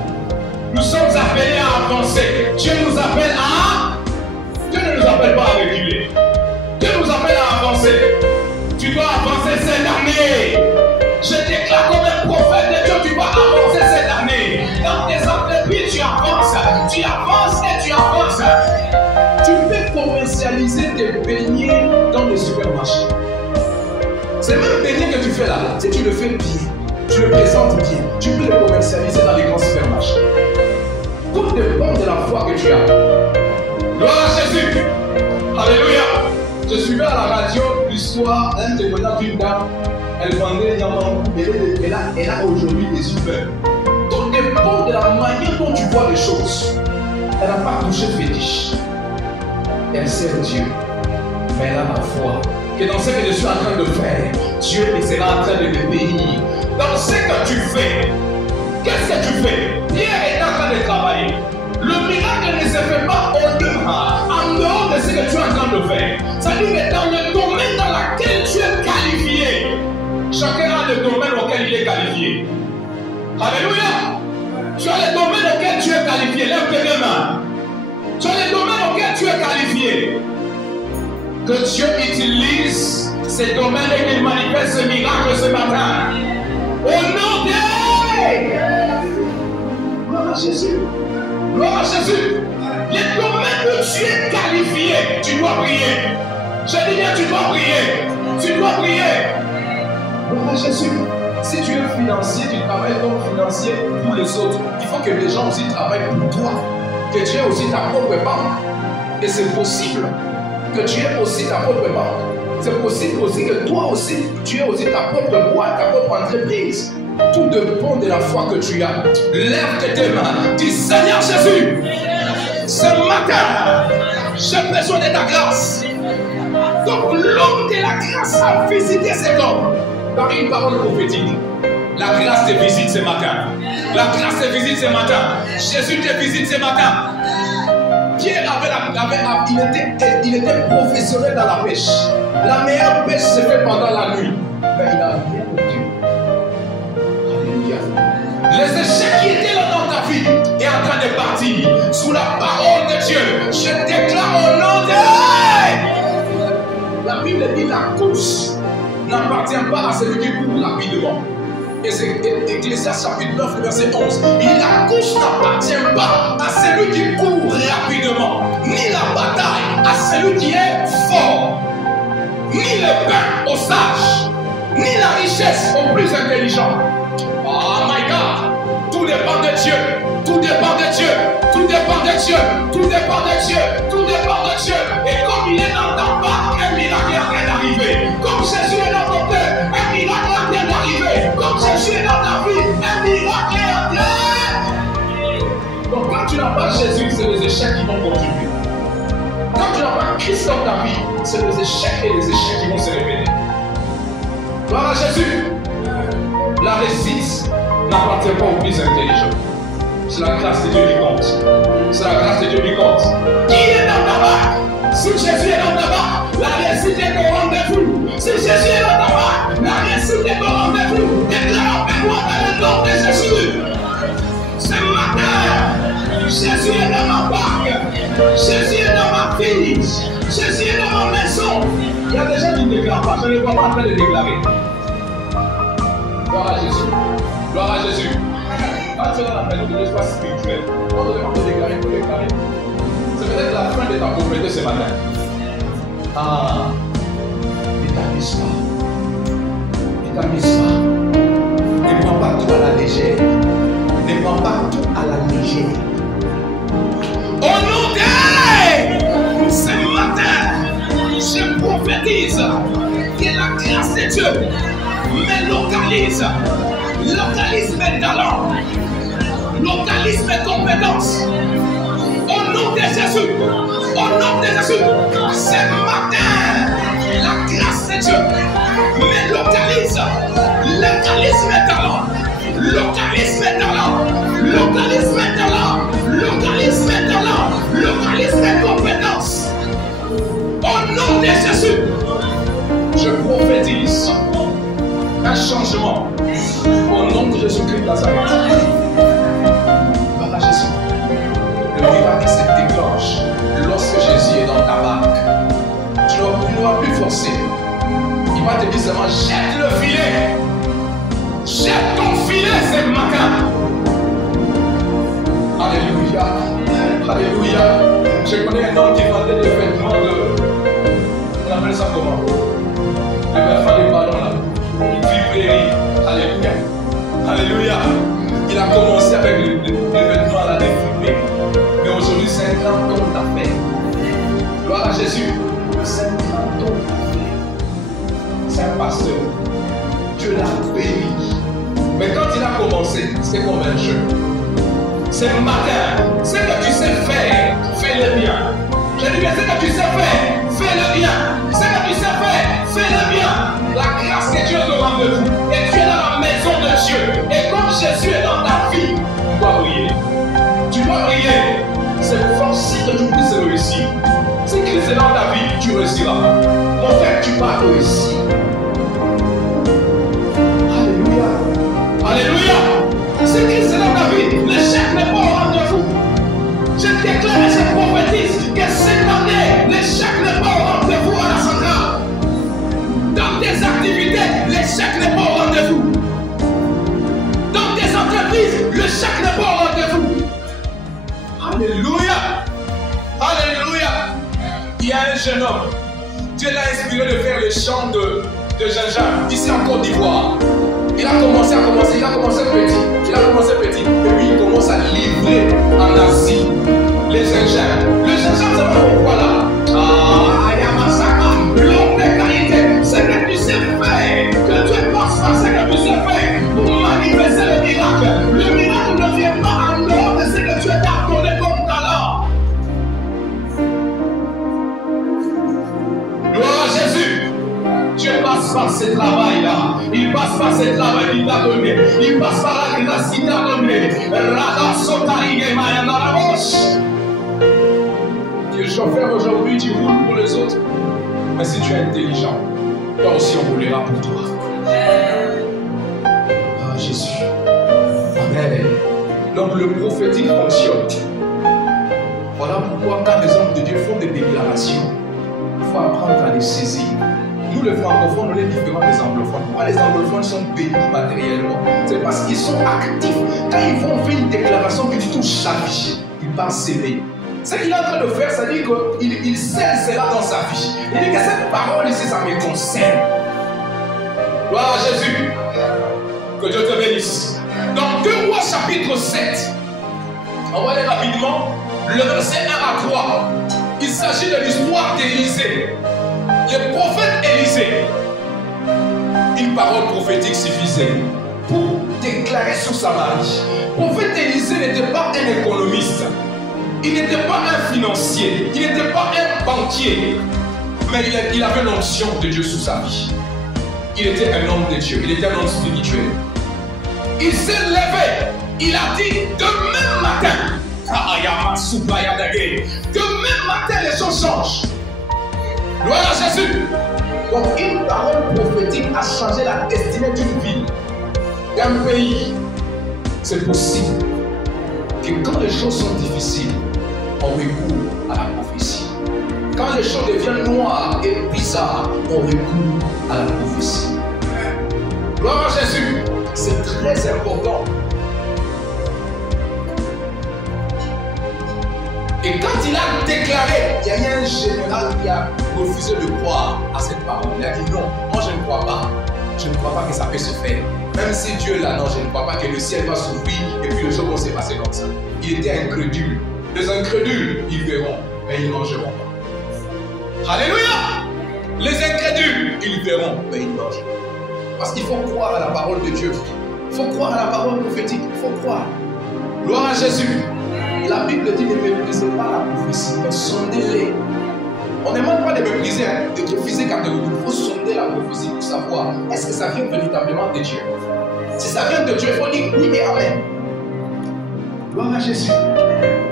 Nous sommes appelés à avancer. Dieu nous appelle à... Dieu ne nous appelle pas à reculer. Dieu nous appelle à avancer. Tu dois avancer cette année. Je déclare comme un prophète de Dieu, tu dois avancer cette année. Dans tes entreprises, tu avances et tu avances. Tu peux commercialiser tes beignets dans les supermarchés. C'est même beignet que tu fais là. Si tu le fais bien, tu le présentes bien, tu peux le commercialiser dans les grands supermarchés. Tout dépend de la foi que tu as. Gloire à Jésus. Alléluia. Je suivais à la radio l'histoire d'un témoignage d'une dame. Elle vendait Yamamou. Elle a aujourd'hui des super. Tout dépend de la manière dont tu vois les choses. Elle n'a pas touché de fétiche. Elle sert Dieu. Mais elle a la foi que dans ce que je suis en train de faire, Dieu sera en train de me bénir. Dans ce que tu fais, qu'est-ce que tu fais? Pierre est en train de travailler. Le miracle ne se fait pas en dehors de ce que tu es en train de faire. C'est-à-dire que dans le domaine dans lequel tu es qualifié, chacun a le domaine auquel il est qualifié. Alléluia. Tu as le domaine auquel tu es qualifié. Lève tes deux mains. Tu as le domaine auquel tu es qualifié. Que Dieu utilise ces domaines et qu'il manifeste ce miracle ce matin. Au nom de Gloire à Jésus. Gloire à Jésus. Les domaines où tu es qualifié, tu dois prier. Je dis bien, tu dois prier. Tu dois prier. Gloire à Jésus. Si tu es financier, tu travailles comme financier pour les autres. Il faut que les gens aussi travaillent pour toi. Que tu aies aussi ta propre banque. Et c'est possible que tu aies aussi ta propre banque. C'est possible aussi que toi aussi, tu aies aussi ta propre boîte, ta propre entreprise. Tout dépend de la foi que tu as. Lève tes mains. Dis Seigneur Jésus, ce matin, j'ai besoin de ta grâce. Donc l'homme de la grâce a visité cet homme par une parole prophétique. La grâce te visite ce matin. La grâce te visite ce matin. Jésus te visite ce matin. Pierre il était professionnel dans la pêche. La meilleure pêche se fait pendant la nuit. Mais il n'a rien obtenu. Alléluia. Les échecs qui étaient là dans ta vie est en train de partir. Sous la parole de Dieu, je déclare au nom de... La Bible dit la course n'appartient pas à celui qui court rapidement. Et c'est Ecclésiaste chapitre 9, verset 11. Il dit la course n'appartient pas à celui qui court rapidement, ni la bataille à celui qui est fort, ni le pain aux sages, ni la richesse aux plus intelligents. Oh my God! Tout dépend de Dieu. Tout dépend de Dieu. Tout dépend de Dieu. Tout dépend de Dieu. Tout dépend de Dieu. Et comme il est dans ta barque, un miracle est en train d'arriver. Comme Jésus est dans ton cœur, un miracle est en train d'arriver. Comme Jésus est dans ta vie, un miracle est en train. Donc quand tu n'as pas Jésus, c'est les échecs qui vont continuer. Quand tu n'as pas Christ dans ta vie, c'est les échecs et les échecs qui vont se répéter. Gloire à Jésus. La réussite n'appartient pas aux plus intelligents. C'est la grâce de Dieu qui compte. C'est la grâce de Dieu qui compte. Qui est dans ta barque? Si Jésus est dans ta barque, la réussite est au rendez-vous. Si Jésus est dans ta barque, la réussite est au rendez-vous. Déclare avec moi dans le nom de Jésus. Ce matin, Jésus est dans ma barque. Jésus est dans ma vie. Jésus est dans ma maison. Il y a des gens qui ne déclarent pas. Je ne vois pas en train de déclarer. Gloire à Jésus. Gloire à Jésus. Quand tu es dans la maison de l'espace spirituel, quand tu ne pas déclarer, il faut déclarer. C'est peut-être la fin de ta prophétie ce matin. Ah, ne t'amuse pas. Ne t'amuse pas. Ne prends pas tout à la légère. Ne prends pas tout à la légère. Au nom de ce matin, je prophétise que la grâce de Dieu me localise mes talents, localise mes compétences. Au nom de Jésus, au nom de Jésus, ce matin, la grâce de Dieu me localise mes talents, localise mes talents, localise mes talents, localise mes talents, localise mes compétences. Au nom de Jésus, je prophétise un changement au nom de Jésus-Christ de Nazareth. Par Jésus, le miracle se déclenche lorsque Jésus est dans ta barque. Tu ne vas plus forcer. Il va te dire seulement jette le filet. Jette ton filet ce matin. Alléluia. Alléluia. Je connais un homme qui vendait des vêtements de. On appelle ça comment? Les vêtements des ballons là. Vibéry. Alléluia. Alléluia. Il a commencé avec les vêtements à la défilée. Mais aujourd'hui, c'est un grand don d'affaires. Gloire à Jésus. C'est un grand don d'affaires. C'est un pasteur. Dieu l'a béni. Mais quand il a commencé, c'était comme un jeu. Ce matin, ce que tu sais faire, fais-le bien. Je dis bien, ce que tu sais faire, fais-le bien. Ce que tu sais faire, fais-le bien. La grâce de Dieu est au rendez-vous. Et tu es dans la maison de Dieu. Et comme Jésus est dans ta vie, tu dois briller. Tu dois briller. C'est forcé que tu puisses réussir. Si Christ est dans ta vie, tu réussiras. En fait, tu vas réussir. Alléluia. Alléluia. Si Christ est dans ta vie, l'échec n'est pas au rendez-vous. Je déclare et je prophétise que cette année, l'échec n'est pas au rendez-vous à la centrale. Dans tes activités, l'échec n'est pas au rendez-vous. Dans tes entreprises, l'échec n'est pas au rendez-vous. Alléluia. Alléluia. Il y a un jeune homme. Dieu l'a inspiré de faire le chant de gingembre ici en Côte d'Ivoire. Il a commencé petit. Et puis il commence à livrer en Asie les gingembre. Le gingembre, c'est pas pourquoi là. Ah, il y a massacre. L'homme de qualité, c'est que tu sais faire. Que Dieu passe par ce que tu sais faire pour manifester le miracle. Le miracle ne vient pas en dehors de ce que Dieu t'a donné comme talent. Gloire à Jésus. Dieu passe par ce travail-là. Il passe par ce travail qu'il t'a donné. Il passe par la grâce qu'il t'a donné. Tu es chauffeur aujourd'hui, tu roules pour les autres. Mais si tu es intelligent, toi aussi on roulera pour toi. Ah Jésus. Amen. Donc le prophétique fonctionne. Voilà pourquoi quand les hommes de Dieu font des déclarations, il faut apprendre à les saisir. Nous les francophones, on est différents des anglophones. Pourquoi les anglophones sont bénis matériellement? C'est parce qu'ils sont actifs. Quand ils vont faire une déclaration que tu touches sa vie, ils parlent s'aimer. Ce qu'il est en train de faire, ça dit qu'il scelle cela dans sa vie. Il dit que cette parole ici, ça me concerne. Gloire à Jésus. Que Dieu te bénisse. Dans 2 Rois chapitre 7, on va aller rapidement. Le verset 1 à 3. Il s'agit de l'histoire d'Élisée. Le prophète Élisée. Une parole prophétique suffisait pour déclarer sur sa vie. Le prophète Élisée n'était pas un économiste. Il n'était pas un financier. Il n'était pas un banquier. Mais il avait l'onction de Dieu sous sa vie. Il était un homme de Dieu. Il était un homme spirituel. Il s'est levé. Il a dit demain matin. Demain matin, les choses changent. Gloire à Jésus. Donc, une parole prophétique a changé la destinée d'une ville, d'un pays. C'est possible que quand les choses sont difficiles, on recourt à la prophétie. Quand les choses deviennent noires et bizarres, on recourt à la prophétie. Gloire à Jésus. C'est très important. Et quand il a déclaré, il y a eu un général qui a refusé de croire à cette parole. Il a dit non, moi je ne crois pas. Je ne crois pas que ça peut se faire. Même si Dieu l'a, non, je ne crois pas que le ciel va s'ouvrir et puis les choses vont se passer comme ça. Il était incrédule. Les incrédules, ils verront, mais ils ne mangeront pas. Alléluia! Les incrédules, ils verront, mais ils ne mangeront pas. Parce qu'il faut croire à la parole de Dieu. Il faut croire à la parole prophétique. Il faut croire. Gloire à Jésus. La Bible dit ne méprisez pas la prophétie, mais sondez-les. On ne demande pas de mépriser, de refuser catégoriquement. Il faut sonder la prophétie pour savoir est-ce que ça vient véritablement de Dieu. Si ça vient de Dieu, il faut dire oui et amen. Gloire à Jésus.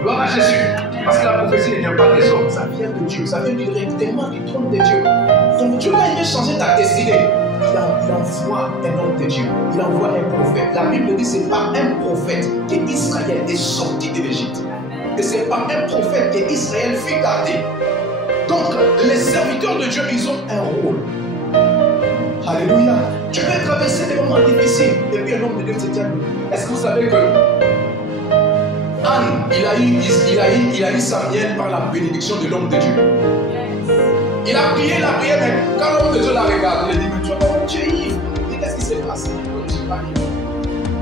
Gloire à Jésus. Parce que la prophétie ne vient pas des hommes, ça vient de Dieu. Ça vient directement du trône de Dieu. Donc Dieu, quand il vient changer ta destinée, il envoie un homme de Dieu. Il envoie un prophète. La Bible dit que ce n'est pas un prophète qu'Israël est sorti de l'Égypte. Et ce n'est pas un prophète qu'Israël fut gardé. Donc, les serviteurs de Dieu, ils ont un rôle. Alléluia. Tu peux traverser des moments difficiles. Et puis un homme de Dieu se tient. Est-ce que vous savez que Anne, il a eu sa mienne par la bénédiction de l'homme de Dieu. Il a prié, mais quand l'homme de Dieu l'a regardé, il a dit, mais tu es ivre. Et qu'est-ce qui s'est passé? Je ne suis pas ivre.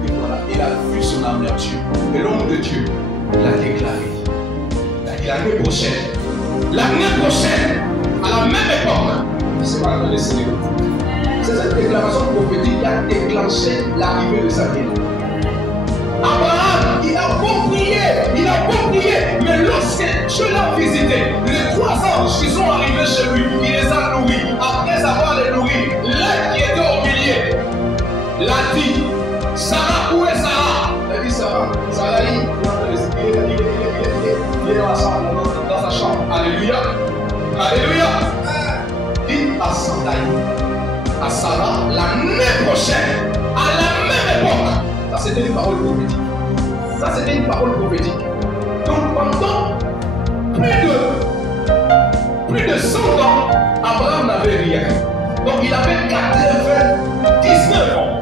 Et voilà, il a vu son amertume. Et l'homme de Dieu l'a déclaré. L'année prochaine, à la même époque, c'est pas dans les Sénégal. C'est cette déclaration prophétique qui a déclenché l'arrivée de sa vie. Abraham, il a beau prier, mais lorsque Dieu l'a visité, les 3 anges qui sont arrivés chez lui, il les a nourris. Après avoir les nourris, l'un qui était au milieu l'a dit, Sarah, où est Sarah? Il a dit Sarah, il est dans sa chambre. Alléluia. Alléluia. Dit à Sarah, l'année prochaine, à la même époque. Ça, c'était une parole prophétique. Donc, pendant plus de 100 ans, Abraham n'avait rien. Donc, il avait 99 ans.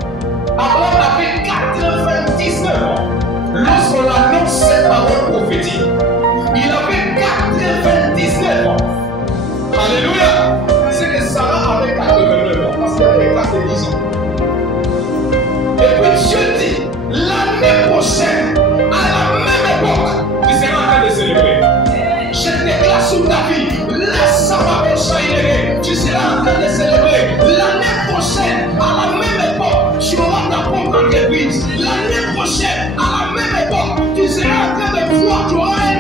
Abraham avait 99 ans. Lorsqu'on annonce cette parole prophétique, il avait 99 ans. Alléluia. C'est que Sarah avait 89 ans parce qu'elle avait 90 ans. Et puis Dieu dit, l'année prochaine, à la même époque, tu seras en train de célébrer. Je déclare sur ta vie, laisse ma prochaine, tu seras en train de célébrer. L'année prochaine, à la même époque, tu auras ta propre entreprise. L'année prochaine, à la même époque, tu seras en train de voir, tu auras un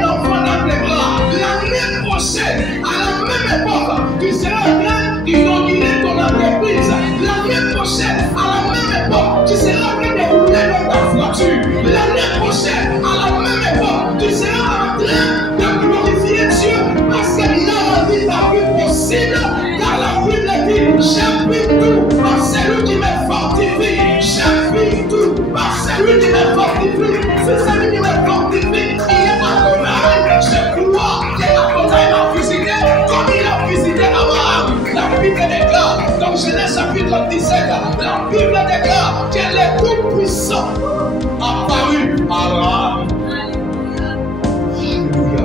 Genèse chapitre 17, la Bible déclare que le Tout-Puissant apparut à Abraham. Alléluia.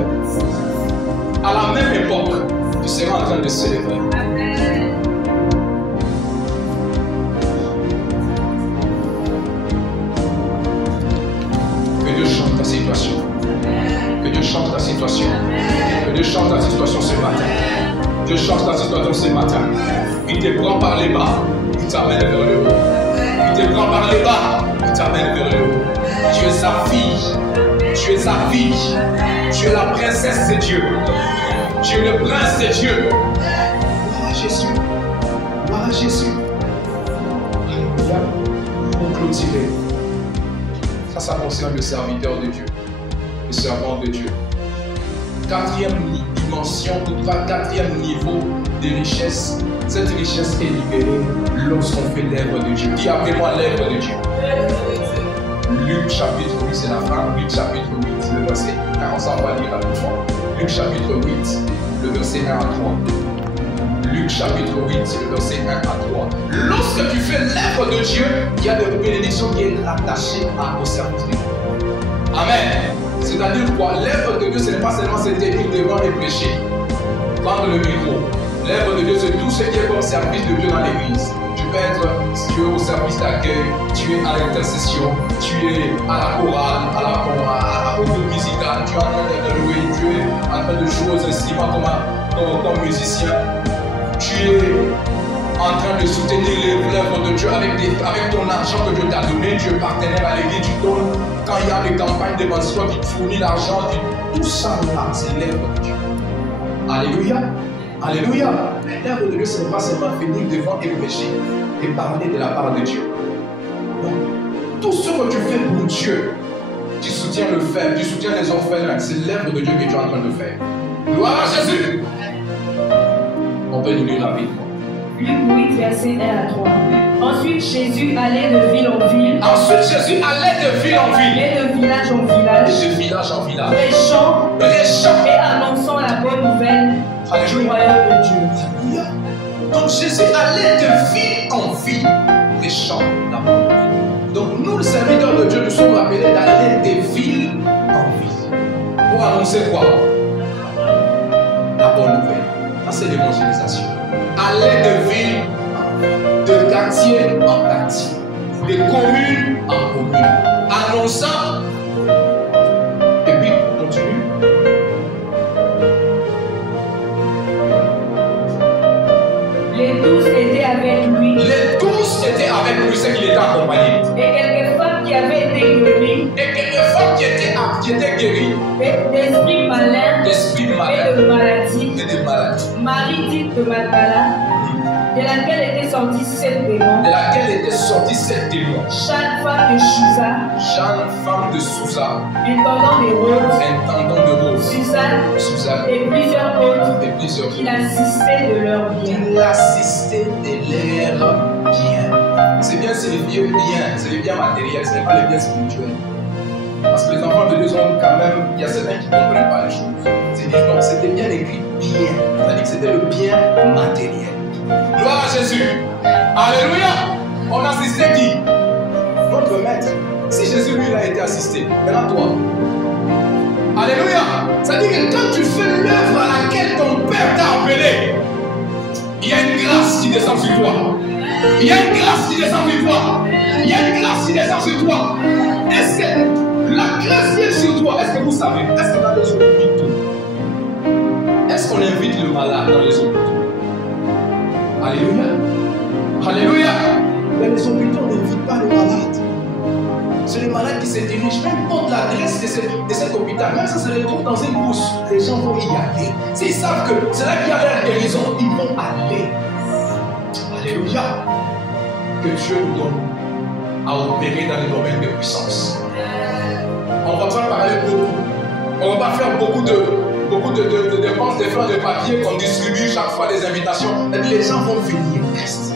À la même époque, tu seras en train de célébrer. Que Dieu change ta situation. Que Dieu change ta situation. Que Dieu change ta situation ce matin. Dieu change ta situation ce matin. Il te prend par les bas, il t'amène vers le haut. Il te prend par les bas, il t'amène vers le haut. Tu es sa fille. Tu es sa fille. Tu es la princesse de Dieu. Tu es le prince de Dieu. Gloire à Jésus. Gloire à Jésus. Alléluia. Pour clôturer. Ça concerne le serviteur de Dieu. Le servant de Dieu. Quatrième dimension, quatrième niveau de richesse. Cette richesse est libérée lorsqu'on fait l'œuvre de Dieu. Dis après moi l'œuvre de Dieu. Luc chapitre 8, c'est la fin. Luc chapitre 8, le verset 1. On va lire à tout fois. Luc chapitre 8, le verset 1 à 3. Luc chapitre 8, le verset 1 à 3. Lorsque tu fais l'œuvre de Dieu, il y a des bénédictions qui est rattachée au service de Dieu. Amen. C'est-à-dire quoi? L'œuvre de Dieu, ce n'est pas seulement se tenir devant et prêcher, prendre le micro. L'œuvre de Dieu, c'est tout ce qui est comme service de Dieu dans l'église. Tu peux être, si tu es au service d'accueil, tu es à l'intercession, tu es à la chorale, au groupe musical, tu es en train de louer, tu es en train de jouer aux instruments comme musicien. Tu es en train de soutenir l'œuvre de Dieu avec ton argent que Dieu t'a donné. Tu es partenaire à l'église, tu donnes. Quand il y a des campagnes d'évangélisation qui te fournissent l'argent, tout ça là, c'est l'œuvre de Dieu. Alléluia. Alléluia. L'œuvre de Dieu, ce n'est pas seulement venir devant et prêcher et parler de la part de Dieu. Non. Tout ce que tu fais pour Dieu, tu soutiens le faible, tu soutiens les orphelins, c'est l'œuvre de Dieu que tu es en train de faire. Gloire à Jésus. On peut nous lire rapidement. Luc 8, verset 1 à 3. Ensuite, Jésus allait de ville en ville. Ensuite, Jésus allait de ville en ville. Et de village en village. Et de village en village. Prêchant. Et annonçant la bonne nouvelle du royaume de Dieu. Alléluia. Donc, Jésus allait de ville en ville. Prêchant la bonne nouvelle. Donc, nous, le serviteur de Dieu, nous sommes appelés d'aller de ville en ville. Pour annoncer quoi? La bonne nouvelle. Ça, c'est l'évangélisation. Aller de ville, de quartier en quartier, de commune en commune, annonçant, et puis continue. Les 12 étaient avec lui. Les 12 étaient avec lui, c'est qu'il était accompagné. Et quelques femmes qui avaient été guéries. Et quelques femmes qui étaient guéries. D'esprits malins. D'esprits malins. Et de maladies. Et de maladies. Marie dite de Magdala. De laquelle étaient sortis 7 démons. De laquelle étaient sortis 7 démons. Jeanne, femme de Chusa. Jeanne, femme de Sousa. Intendant de Rose. Suzanne. Et plusieurs autres. Qui l'assistaient de leurs biens. Qui l'assistaient de leurs biens. C'est bien, c'est les biens, c'est les biens matériels, ce n'est pas les biens spirituels. Parce que les enfants de Dieu ont quand même, il y a certains qui ne comprennent pas les choses. C'est dit non, c'était bien écrit bien. C'est-à-dire que c'était le bien matériel. Gloire à Jésus. Alléluia. On assistait qui? Notre maître. Si Jésus lui il a été assisté, maintenant toi. Alléluia. C'est-à-dire que quand tu fais l'œuvre à laquelle ton Père t'a appelé, il y a une grâce qui descend sur toi. Il y a une grâce qui descend sur toi. Il y a une grâce qui descend sur toi. Est-ce que la grâce qui est sur toi, est-ce que vous savez, est-ce que dans les hôpitaux, est-ce qu'on invite le malade dans les hôpitaux? Alléluia. Alléluia. Mais les hôpitaux n'invitent pas les malades. C'est les malades qui se dirigent. Peu importe l'adresse de cet hôpital, même si ça se retrouve dans une bourse, les gens vont y aller. S'ils savent que c'est là qu'il y a la guérison, ils vont aller. Alléluia. Que Dieu nous donne à opérer dans les domaines de puissance. On ne va pas parler beaucoup. On ne va pas faire beaucoup de dépenses, de fleurs de papier qu'on distribue chaque fois des invitations. Et les gens vont venir à Christ.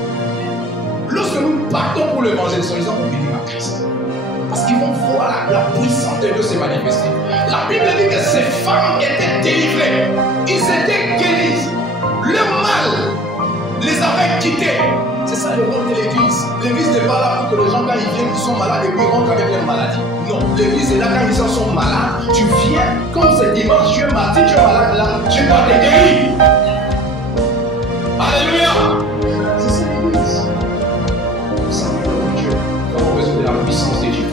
Lorsque nous partons pour l'évangélisation, les gens vont venir à Christ. Parce qu'ils vont voir la puissance de Dieu se manifester. La Bible dit que ces femmes étaient délivrées. Ils étaient guéris. Le mal les avait quittés. ça le rôle de l'église. L'église n'est pas là pour que les gens, quand ils viennent, ils sont malades et puis ils rentrent avec leur maladie. Non, l'église est là quand ils en sont malades. Tu viens, comme c'est dimanche, tu es malade, tu es malade là, tu dois te guérir. Alléluia. C'est ça l'église. Ça veut dire Dieu. Nous avons besoin de la puissance de Dieu.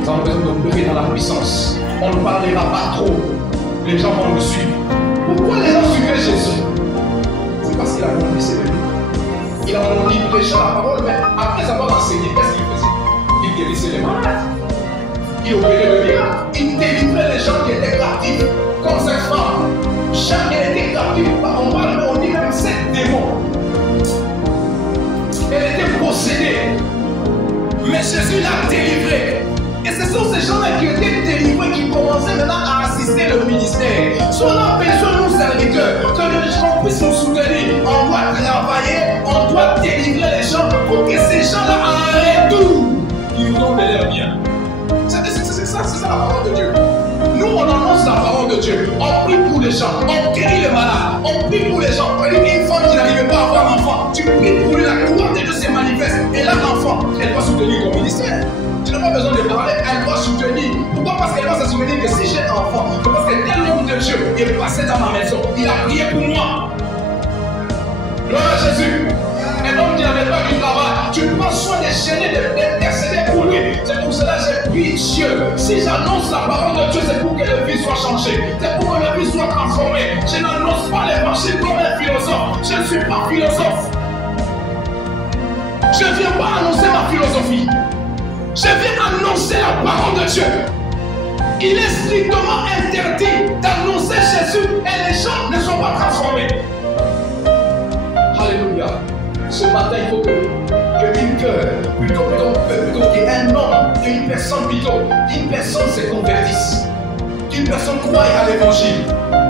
Nous avons besoin d'opérer dans la puissance. On ne parlera pas trop. Les gens vont le suivre. Pourquoi les gens suivaient Jésus? C'est parce qu'il a montré ses limites. Il a montré prêcher la parole, mais après avoir enseigné, qu'est-ce qu'il faisait? Il guérissait les malades. Il opérait le miracle. Il délivrait les gens qui étaient captifs. Comme cette femme. Chacun était captif. On parle, on dit même 7 démons. Elle était possédée. Mais Jésus l'a délivrée. Et ce sont ces gens-là qui étaient délivrés qui commençaient maintenant à assister le ministère. Soit là, besoin de nos serviteurs, que les gens puissent nous soutenir. On doit travailler, on doit délivrer les gens pour que ces gens-là arrêtent tout. Ils nous donnent l'air bien. C'est ça la parole de Dieu. Nous, on annonce la parole de Dieu. On prie pour les gens, on guérit les malades, on prie pour les gens. On dit une femme qui n'arrivait pas à avoir un enfant, tu pries pour lui, la gloire de Dieu se manifeste. Et là, l'enfant, elle doit soutenir ton ministère. Tu n'as pas besoin de parler, elle doit soutenir. Pourquoi? Parce qu'elle va se souvenir que si j'ai un enfant, c'est parce que tel homme de Dieu est passé dans ma maison, il a prié pour moi. Gloire à Jésus. Un homme qui n'avait pas du travail, tu prends soin de gêner, d'intercéder pour lui. C'est pour cela que j'ai prié Dieu. Si j'annonce la parole de Dieu, c'est pour que la vie soit changée. C'est pour que la vie soit transformée. Je n'annonce pas l'évangile comme un philosophe. Je ne suis pas philosophe. Je ne viens pas annoncer ma philosophie. Je viens annoncer la parole de Dieu. Il est strictement interdit d'annoncer Jésus et les gens ne sont pas transformés. Alléluia. Ce matin, il faut qu'une cœur, plutôt qu'un homme, qu'une personne qu'une personne se convertisse. Qu'une personne croie à l'évangile.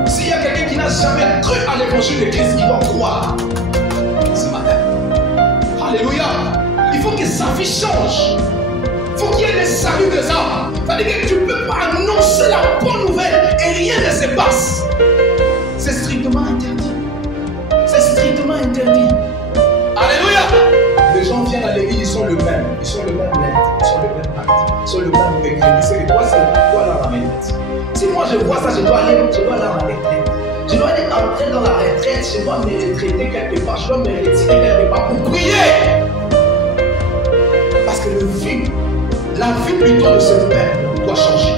S'il y a quelqu'un qui n'a jamais cru à l'évangile de Christ, il doit croire. Ce matin. Alléluia. Il faut que sa vie change. Il faut qu'il y ait le salut des âmes. C'est-à-dire que tu ne peux pas annoncer la bonne nouvelle et rien ne se passe. C'est strictement interdit. C'est strictement interdit. Alléluia. Les gens viennent à l'église, ils sont le même. Ils sont le même lettre, ils sont le même acte, ils sont le même mercredi. C'est quoi là la retraite? Si moi je vois ça, je dois aller à la retraite. Je dois aller entrer dans la retraite, je dois me retraiter quelque part, je dois me retirer quelque part pour prier. Parce que la vie plutôt de ce peuple doit changer.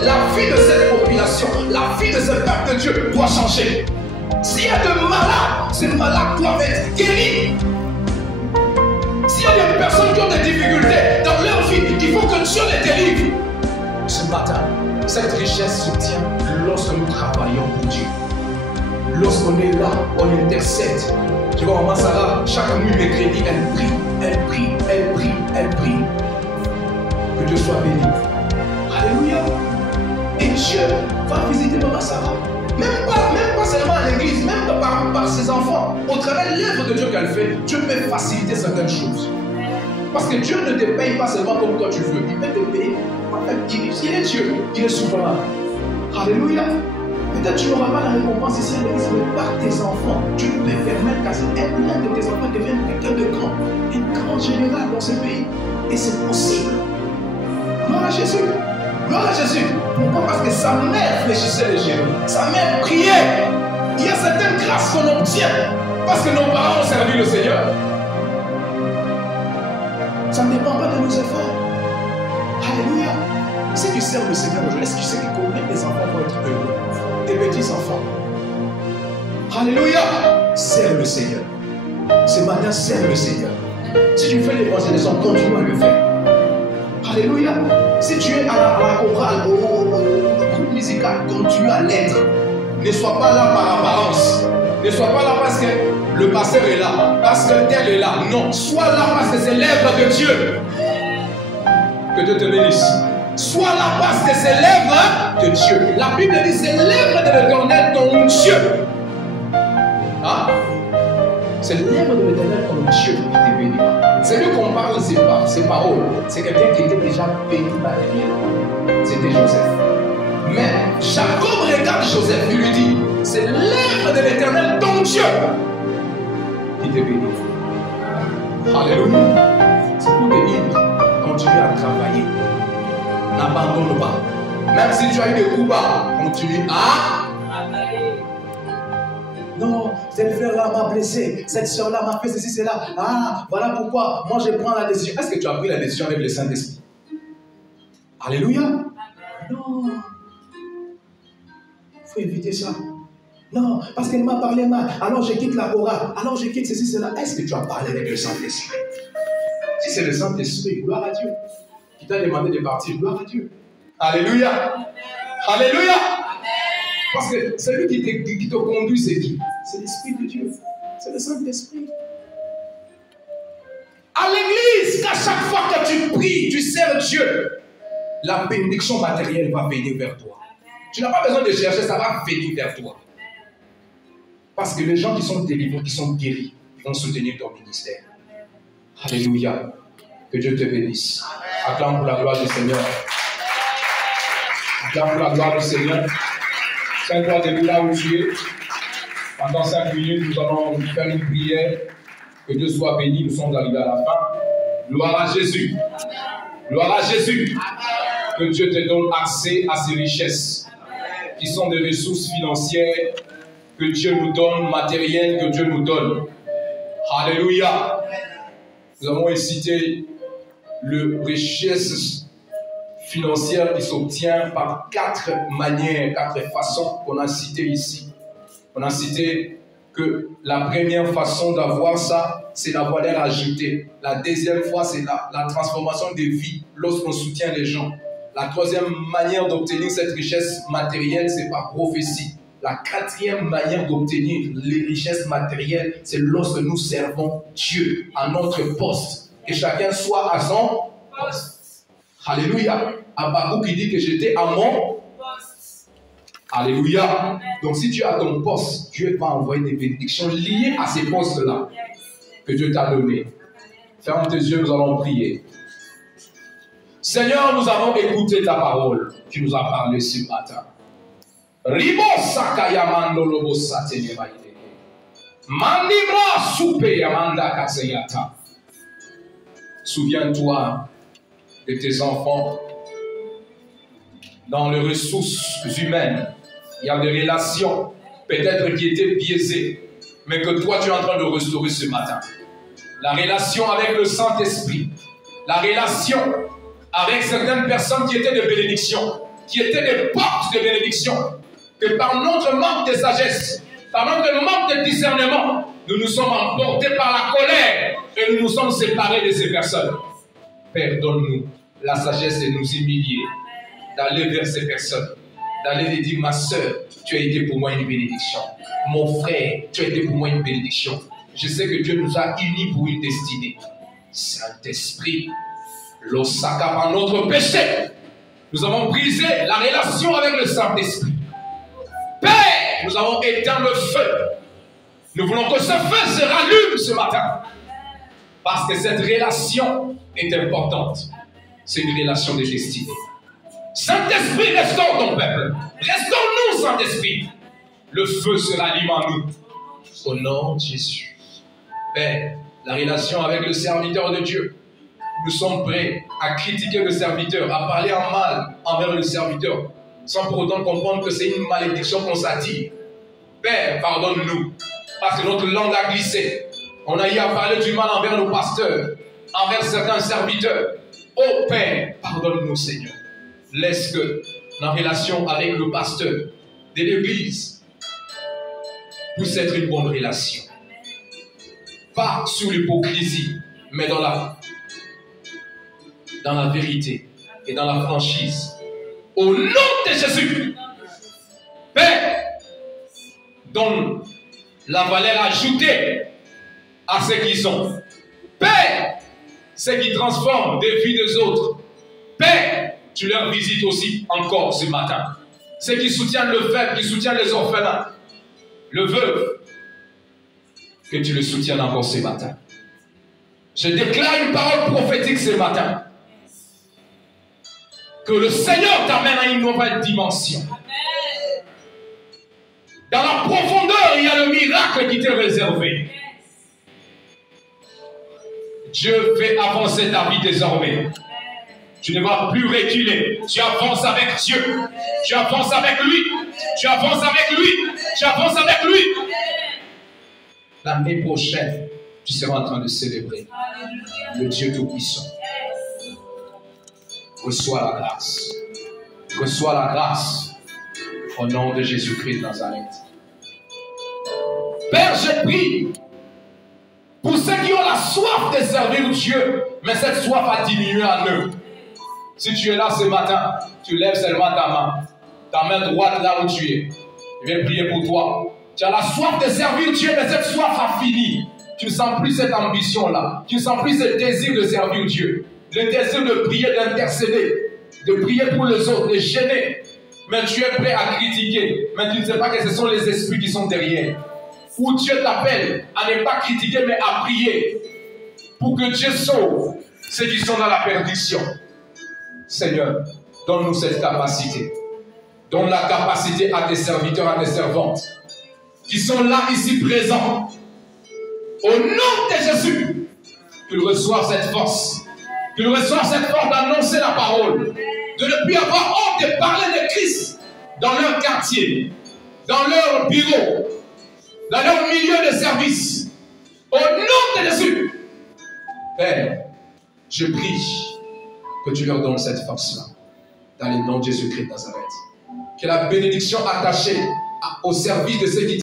La vie de cette population, la vie de ce peuple de Dieu doit changer. S'il y a de malades, ces malades doivent être guéris. S'il y a des personnes qui ont des difficultés dans leur vie, il faut que Dieu les délivre. Ce matin, cette richesse se tient lorsque nous travaillons pour Dieu. Lorsqu'on est là, on intercède. Tu vois, maman Sarah, chaque nuit, mercredi, elle prie, elle prie, elle prie, elle prie. Que Dieu soit béni. Alléluia. Et Dieu va visiter maman Sarah. Même pas seulement à l'église, même par ses enfants. Au travers de l'œuvre de Dieu qu'elle fait, Dieu peut faciliter certaines choses. Parce que Dieu ne te paye pas seulement comme toi tu veux. Il peut te payer. En fait, il est Dieu, il est souverain. Alléluia. Peut-être tu n'auras pas la récompense ici à l'église, mais par tes enfants, tu peux permettre qu'un de tes enfants devienne quelqu'un de grand, une grande générale dans ce pays. Et c'est possible. Gloire à Jésus. Gloire à Jésus. Pourquoi? Parce que sa mère fléchissait les genoux. Sa mère priait. Il y a certaines grâces qu'on obtient parce que nos parents ont servi le Seigneur. Ça ne dépend pas de nos efforts. Alléluia. Si tu sers le Seigneur aujourd'hui, est-ce que tu sais que combien tes enfants vont être heureux? Tes petits-enfants. Alléluia. Sers le Seigneur. Ce matin, sers le Seigneur. Si tu fais l'évangélisation, continue à le faire. Alléluia. Si tu es à la chorale, au groupe musical, continue à l'être. Ne sois pas là par apparence. Ne sois pas là parce que le pasteur est là, parce que tel est là. Non, sois là parce que c'est l'œuvre de Dieu. Que Dieu te bénisse. Sois là parce que c'est l'œuvre de Dieu. La Bible dit c'est l'œuvre de l'Éternel ton Dieu. Hein? C'est l'œuvre de l'Éternel ton Dieu qui te bénira. C'est lui qu'on parle ces paroles. C'est quelqu'un qui était déjà béni par les miens. C'était Joseph. Mais Jacob regarde Joseph et lui dit, c'est l'œuvre de l'Éternel ton Dieu qui te bénit. Alléluia. C'est pour te dire, continue à travailler. N'abandonne pas. Même si tu as eu des coups bas, continue à travailler. Non, cette frère-là m'a blessé, cette soeur-là m'a fait ceci, cela. Ah, voilà pourquoi moi je prends la décision. Est-ce que tu as pris la décision avec le Saint-Esprit? Alléluia. Non. Il faut éviter ça. Non, parce qu'elle m'a parlé mal. Alors je quitte la chorale. Alors je quitte ceci, cela. Est-ce que tu as parlé avec le Saint-Esprit? Si c'est le Saint-Esprit, gloire à Dieu. Qui t'a demandé de partir, gloire à Dieu. Alléluia. Alléluia. Parce que celui qui te conduit, c'est qui? C'est l'Esprit de Dieu. C'est le Saint-Esprit. À l'église, qu'à chaque fois que tu pries, tu sers Dieu, la bénédiction matérielle va venir vers toi. Tu n'as pas besoin de chercher, ça va venir vers toi. Parce que les gens qui sont délivrés, qui sont guéris, ils vont soutenir ton ministère. Alléluia. Que Dieu te bénisse. Acclame pour la gloire du Seigneur. Acclame pour la gloire du Seigneur. Tiens-toi debout là où tu es. Pendant 5 minutes, nous allons faire une prière. Que Dieu soit béni. Nous sommes arrivés à la fin. Gloire à Jésus. Gloire à Jésus. Que Dieu te donne accès à ces richesses qui sont des ressources financières que Dieu nous donne, matérielles que Dieu nous donne. Alléluia. Nous avons cité le richesse financière qui s'obtient par 4 manières, 4 façons qu'on a citées ici. On a cité que la première façon d'avoir ça, c'est la valeur ajoutée. La deuxième fois, c'est la transformation de vie lorsqu'on soutient les gens. La troisième manière d'obtenir cette richesse matérielle, c'est par prophétie. La quatrième manière d'obtenir les richesses matérielles, c'est lorsque nous servons Dieu à notre poste. Que chacun soit à son poste. Alléluia. Habakkuk qui dit que j'étais à mon poste. Alléluia. Donc si tu as ton poste, Dieu va envoyer des bénédictions liées à ces postes-là que Dieu t'a donné. Ferme tes yeux, nous allons prier. Seigneur, nous avons écouté ta parole. Tu nous as parlé ce matin. Souviens-toi de tes enfants. Dans les ressources humaines, il y a des relations peut-être qui étaient biaisées, mais que toi tu es en train de restaurer ce matin. La relation avec le Saint-Esprit, la relation avec certaines personnes qui étaient de bénédiction, qui étaient des portes de bénédiction, que par notre manque de sagesse, par notre manque de discernement, nous nous sommes emportés par la colère et nous nous sommes séparés de ces personnes. Père, donne-nous la sagesse de nous humilier, d'aller vers ces personnes, d'aller les dire, ma soeur, tu as été pour moi une bénédiction. Mon frère, tu as été pour moi une bénédiction. Je sais que Dieu nous a unis pour une destinée. Saint-Esprit, l'osaka par notre péché, nous avons brisé la relation avec le Saint-Esprit. Père, nous avons éteint le feu. Nous voulons que ce feu se rallume ce matin. Parce que cette relation est importante. C'est une relation de destinée. Saint-Esprit, restaure ton peuple. Restaure-nous, Saint-Esprit. Le feu se rallume en nous. Au nom de Jésus. Père, la relation avec le serviteur de Dieu. Nous sommes prêts à critiquer le serviteur, à parler en mal envers le serviteur, sans pour autant comprendre que c'est une malédiction qu'on s'attire. Père, pardonne-nous, parce que notre langue a glissé. On a eu à parler du mal envers nos pasteurs, envers certains serviteurs. Oh Père, pardonne-nous Seigneur. Laisse que la relation avec le pasteur de l'église puisse être une bonne relation. Pas sous l'hypocrisie, mais dans la vérité et dans la franchise. Au nom de Jésus, Père, donne la valeur ajoutée à ceux qui sont. Père, ceux qui transforment des vies des autres. Père, tu leur visites aussi encore ce matin. Ceux qui soutiennent le faible, qui soutiennent les orphelins, le veuve, que tu le soutiennes encore ce matin. Je déclare une parole prophétique ce matin. Que le Seigneur t'amène à une nouvelle dimension. Dans la profondeur, il y a le miracle qui t'est réservé. Dieu fait avancer ta vie désormais. Tu ne vas plus reculer. Tu avances avec Dieu. Tu avances avec lui. Tu avances avec lui. Tu avances avec lui. L'année prochaine, tu seras en train de célébrer le Dieu Tout-Puissant. Reçois la grâce. Reçois la grâce au nom de Jésus-Christ de Nazareth. Père, je prie pour ceux qui ont la soif de servir Dieu, mais cette soif a diminué en eux. Si tu es là ce matin, tu lèves seulement ta main droite là où tu es. Je vais prier pour toi. Tu as la soif de servir Dieu, mais cette soif a fini. Tu ne sens plus cette ambition-là. Tu ne sens plus ce désir de servir Dieu. Le désir de prier, d'intercéder, de prier pour les autres, de gêner. Mais tu es prêt à critiquer. Mais tu ne sais pas que ce sont les esprits qui sont derrière. Où Dieu t'appelle à ne pas critiquer, mais à prier. Pour que Dieu sauve ceux qui sont dans la perdition. Seigneur, donne-nous cette capacité. Donne la capacité à tes serviteurs, à tes servantes, qui sont là, ici, présents. Au nom de Jésus, qu'ils reçoivent cette force. Qu'ils reçoivent cette force d'annoncer la parole. De ne plus avoir honte de parler de Christ dans leur quartier, dans leur bureau, dans leur milieu de service. Au nom de Jésus. Père, je prie que tu leur donnes cette force-là. Dans le nom de Jésus-Christ de Nazareth. Que la bénédiction attachée au service de ceux qui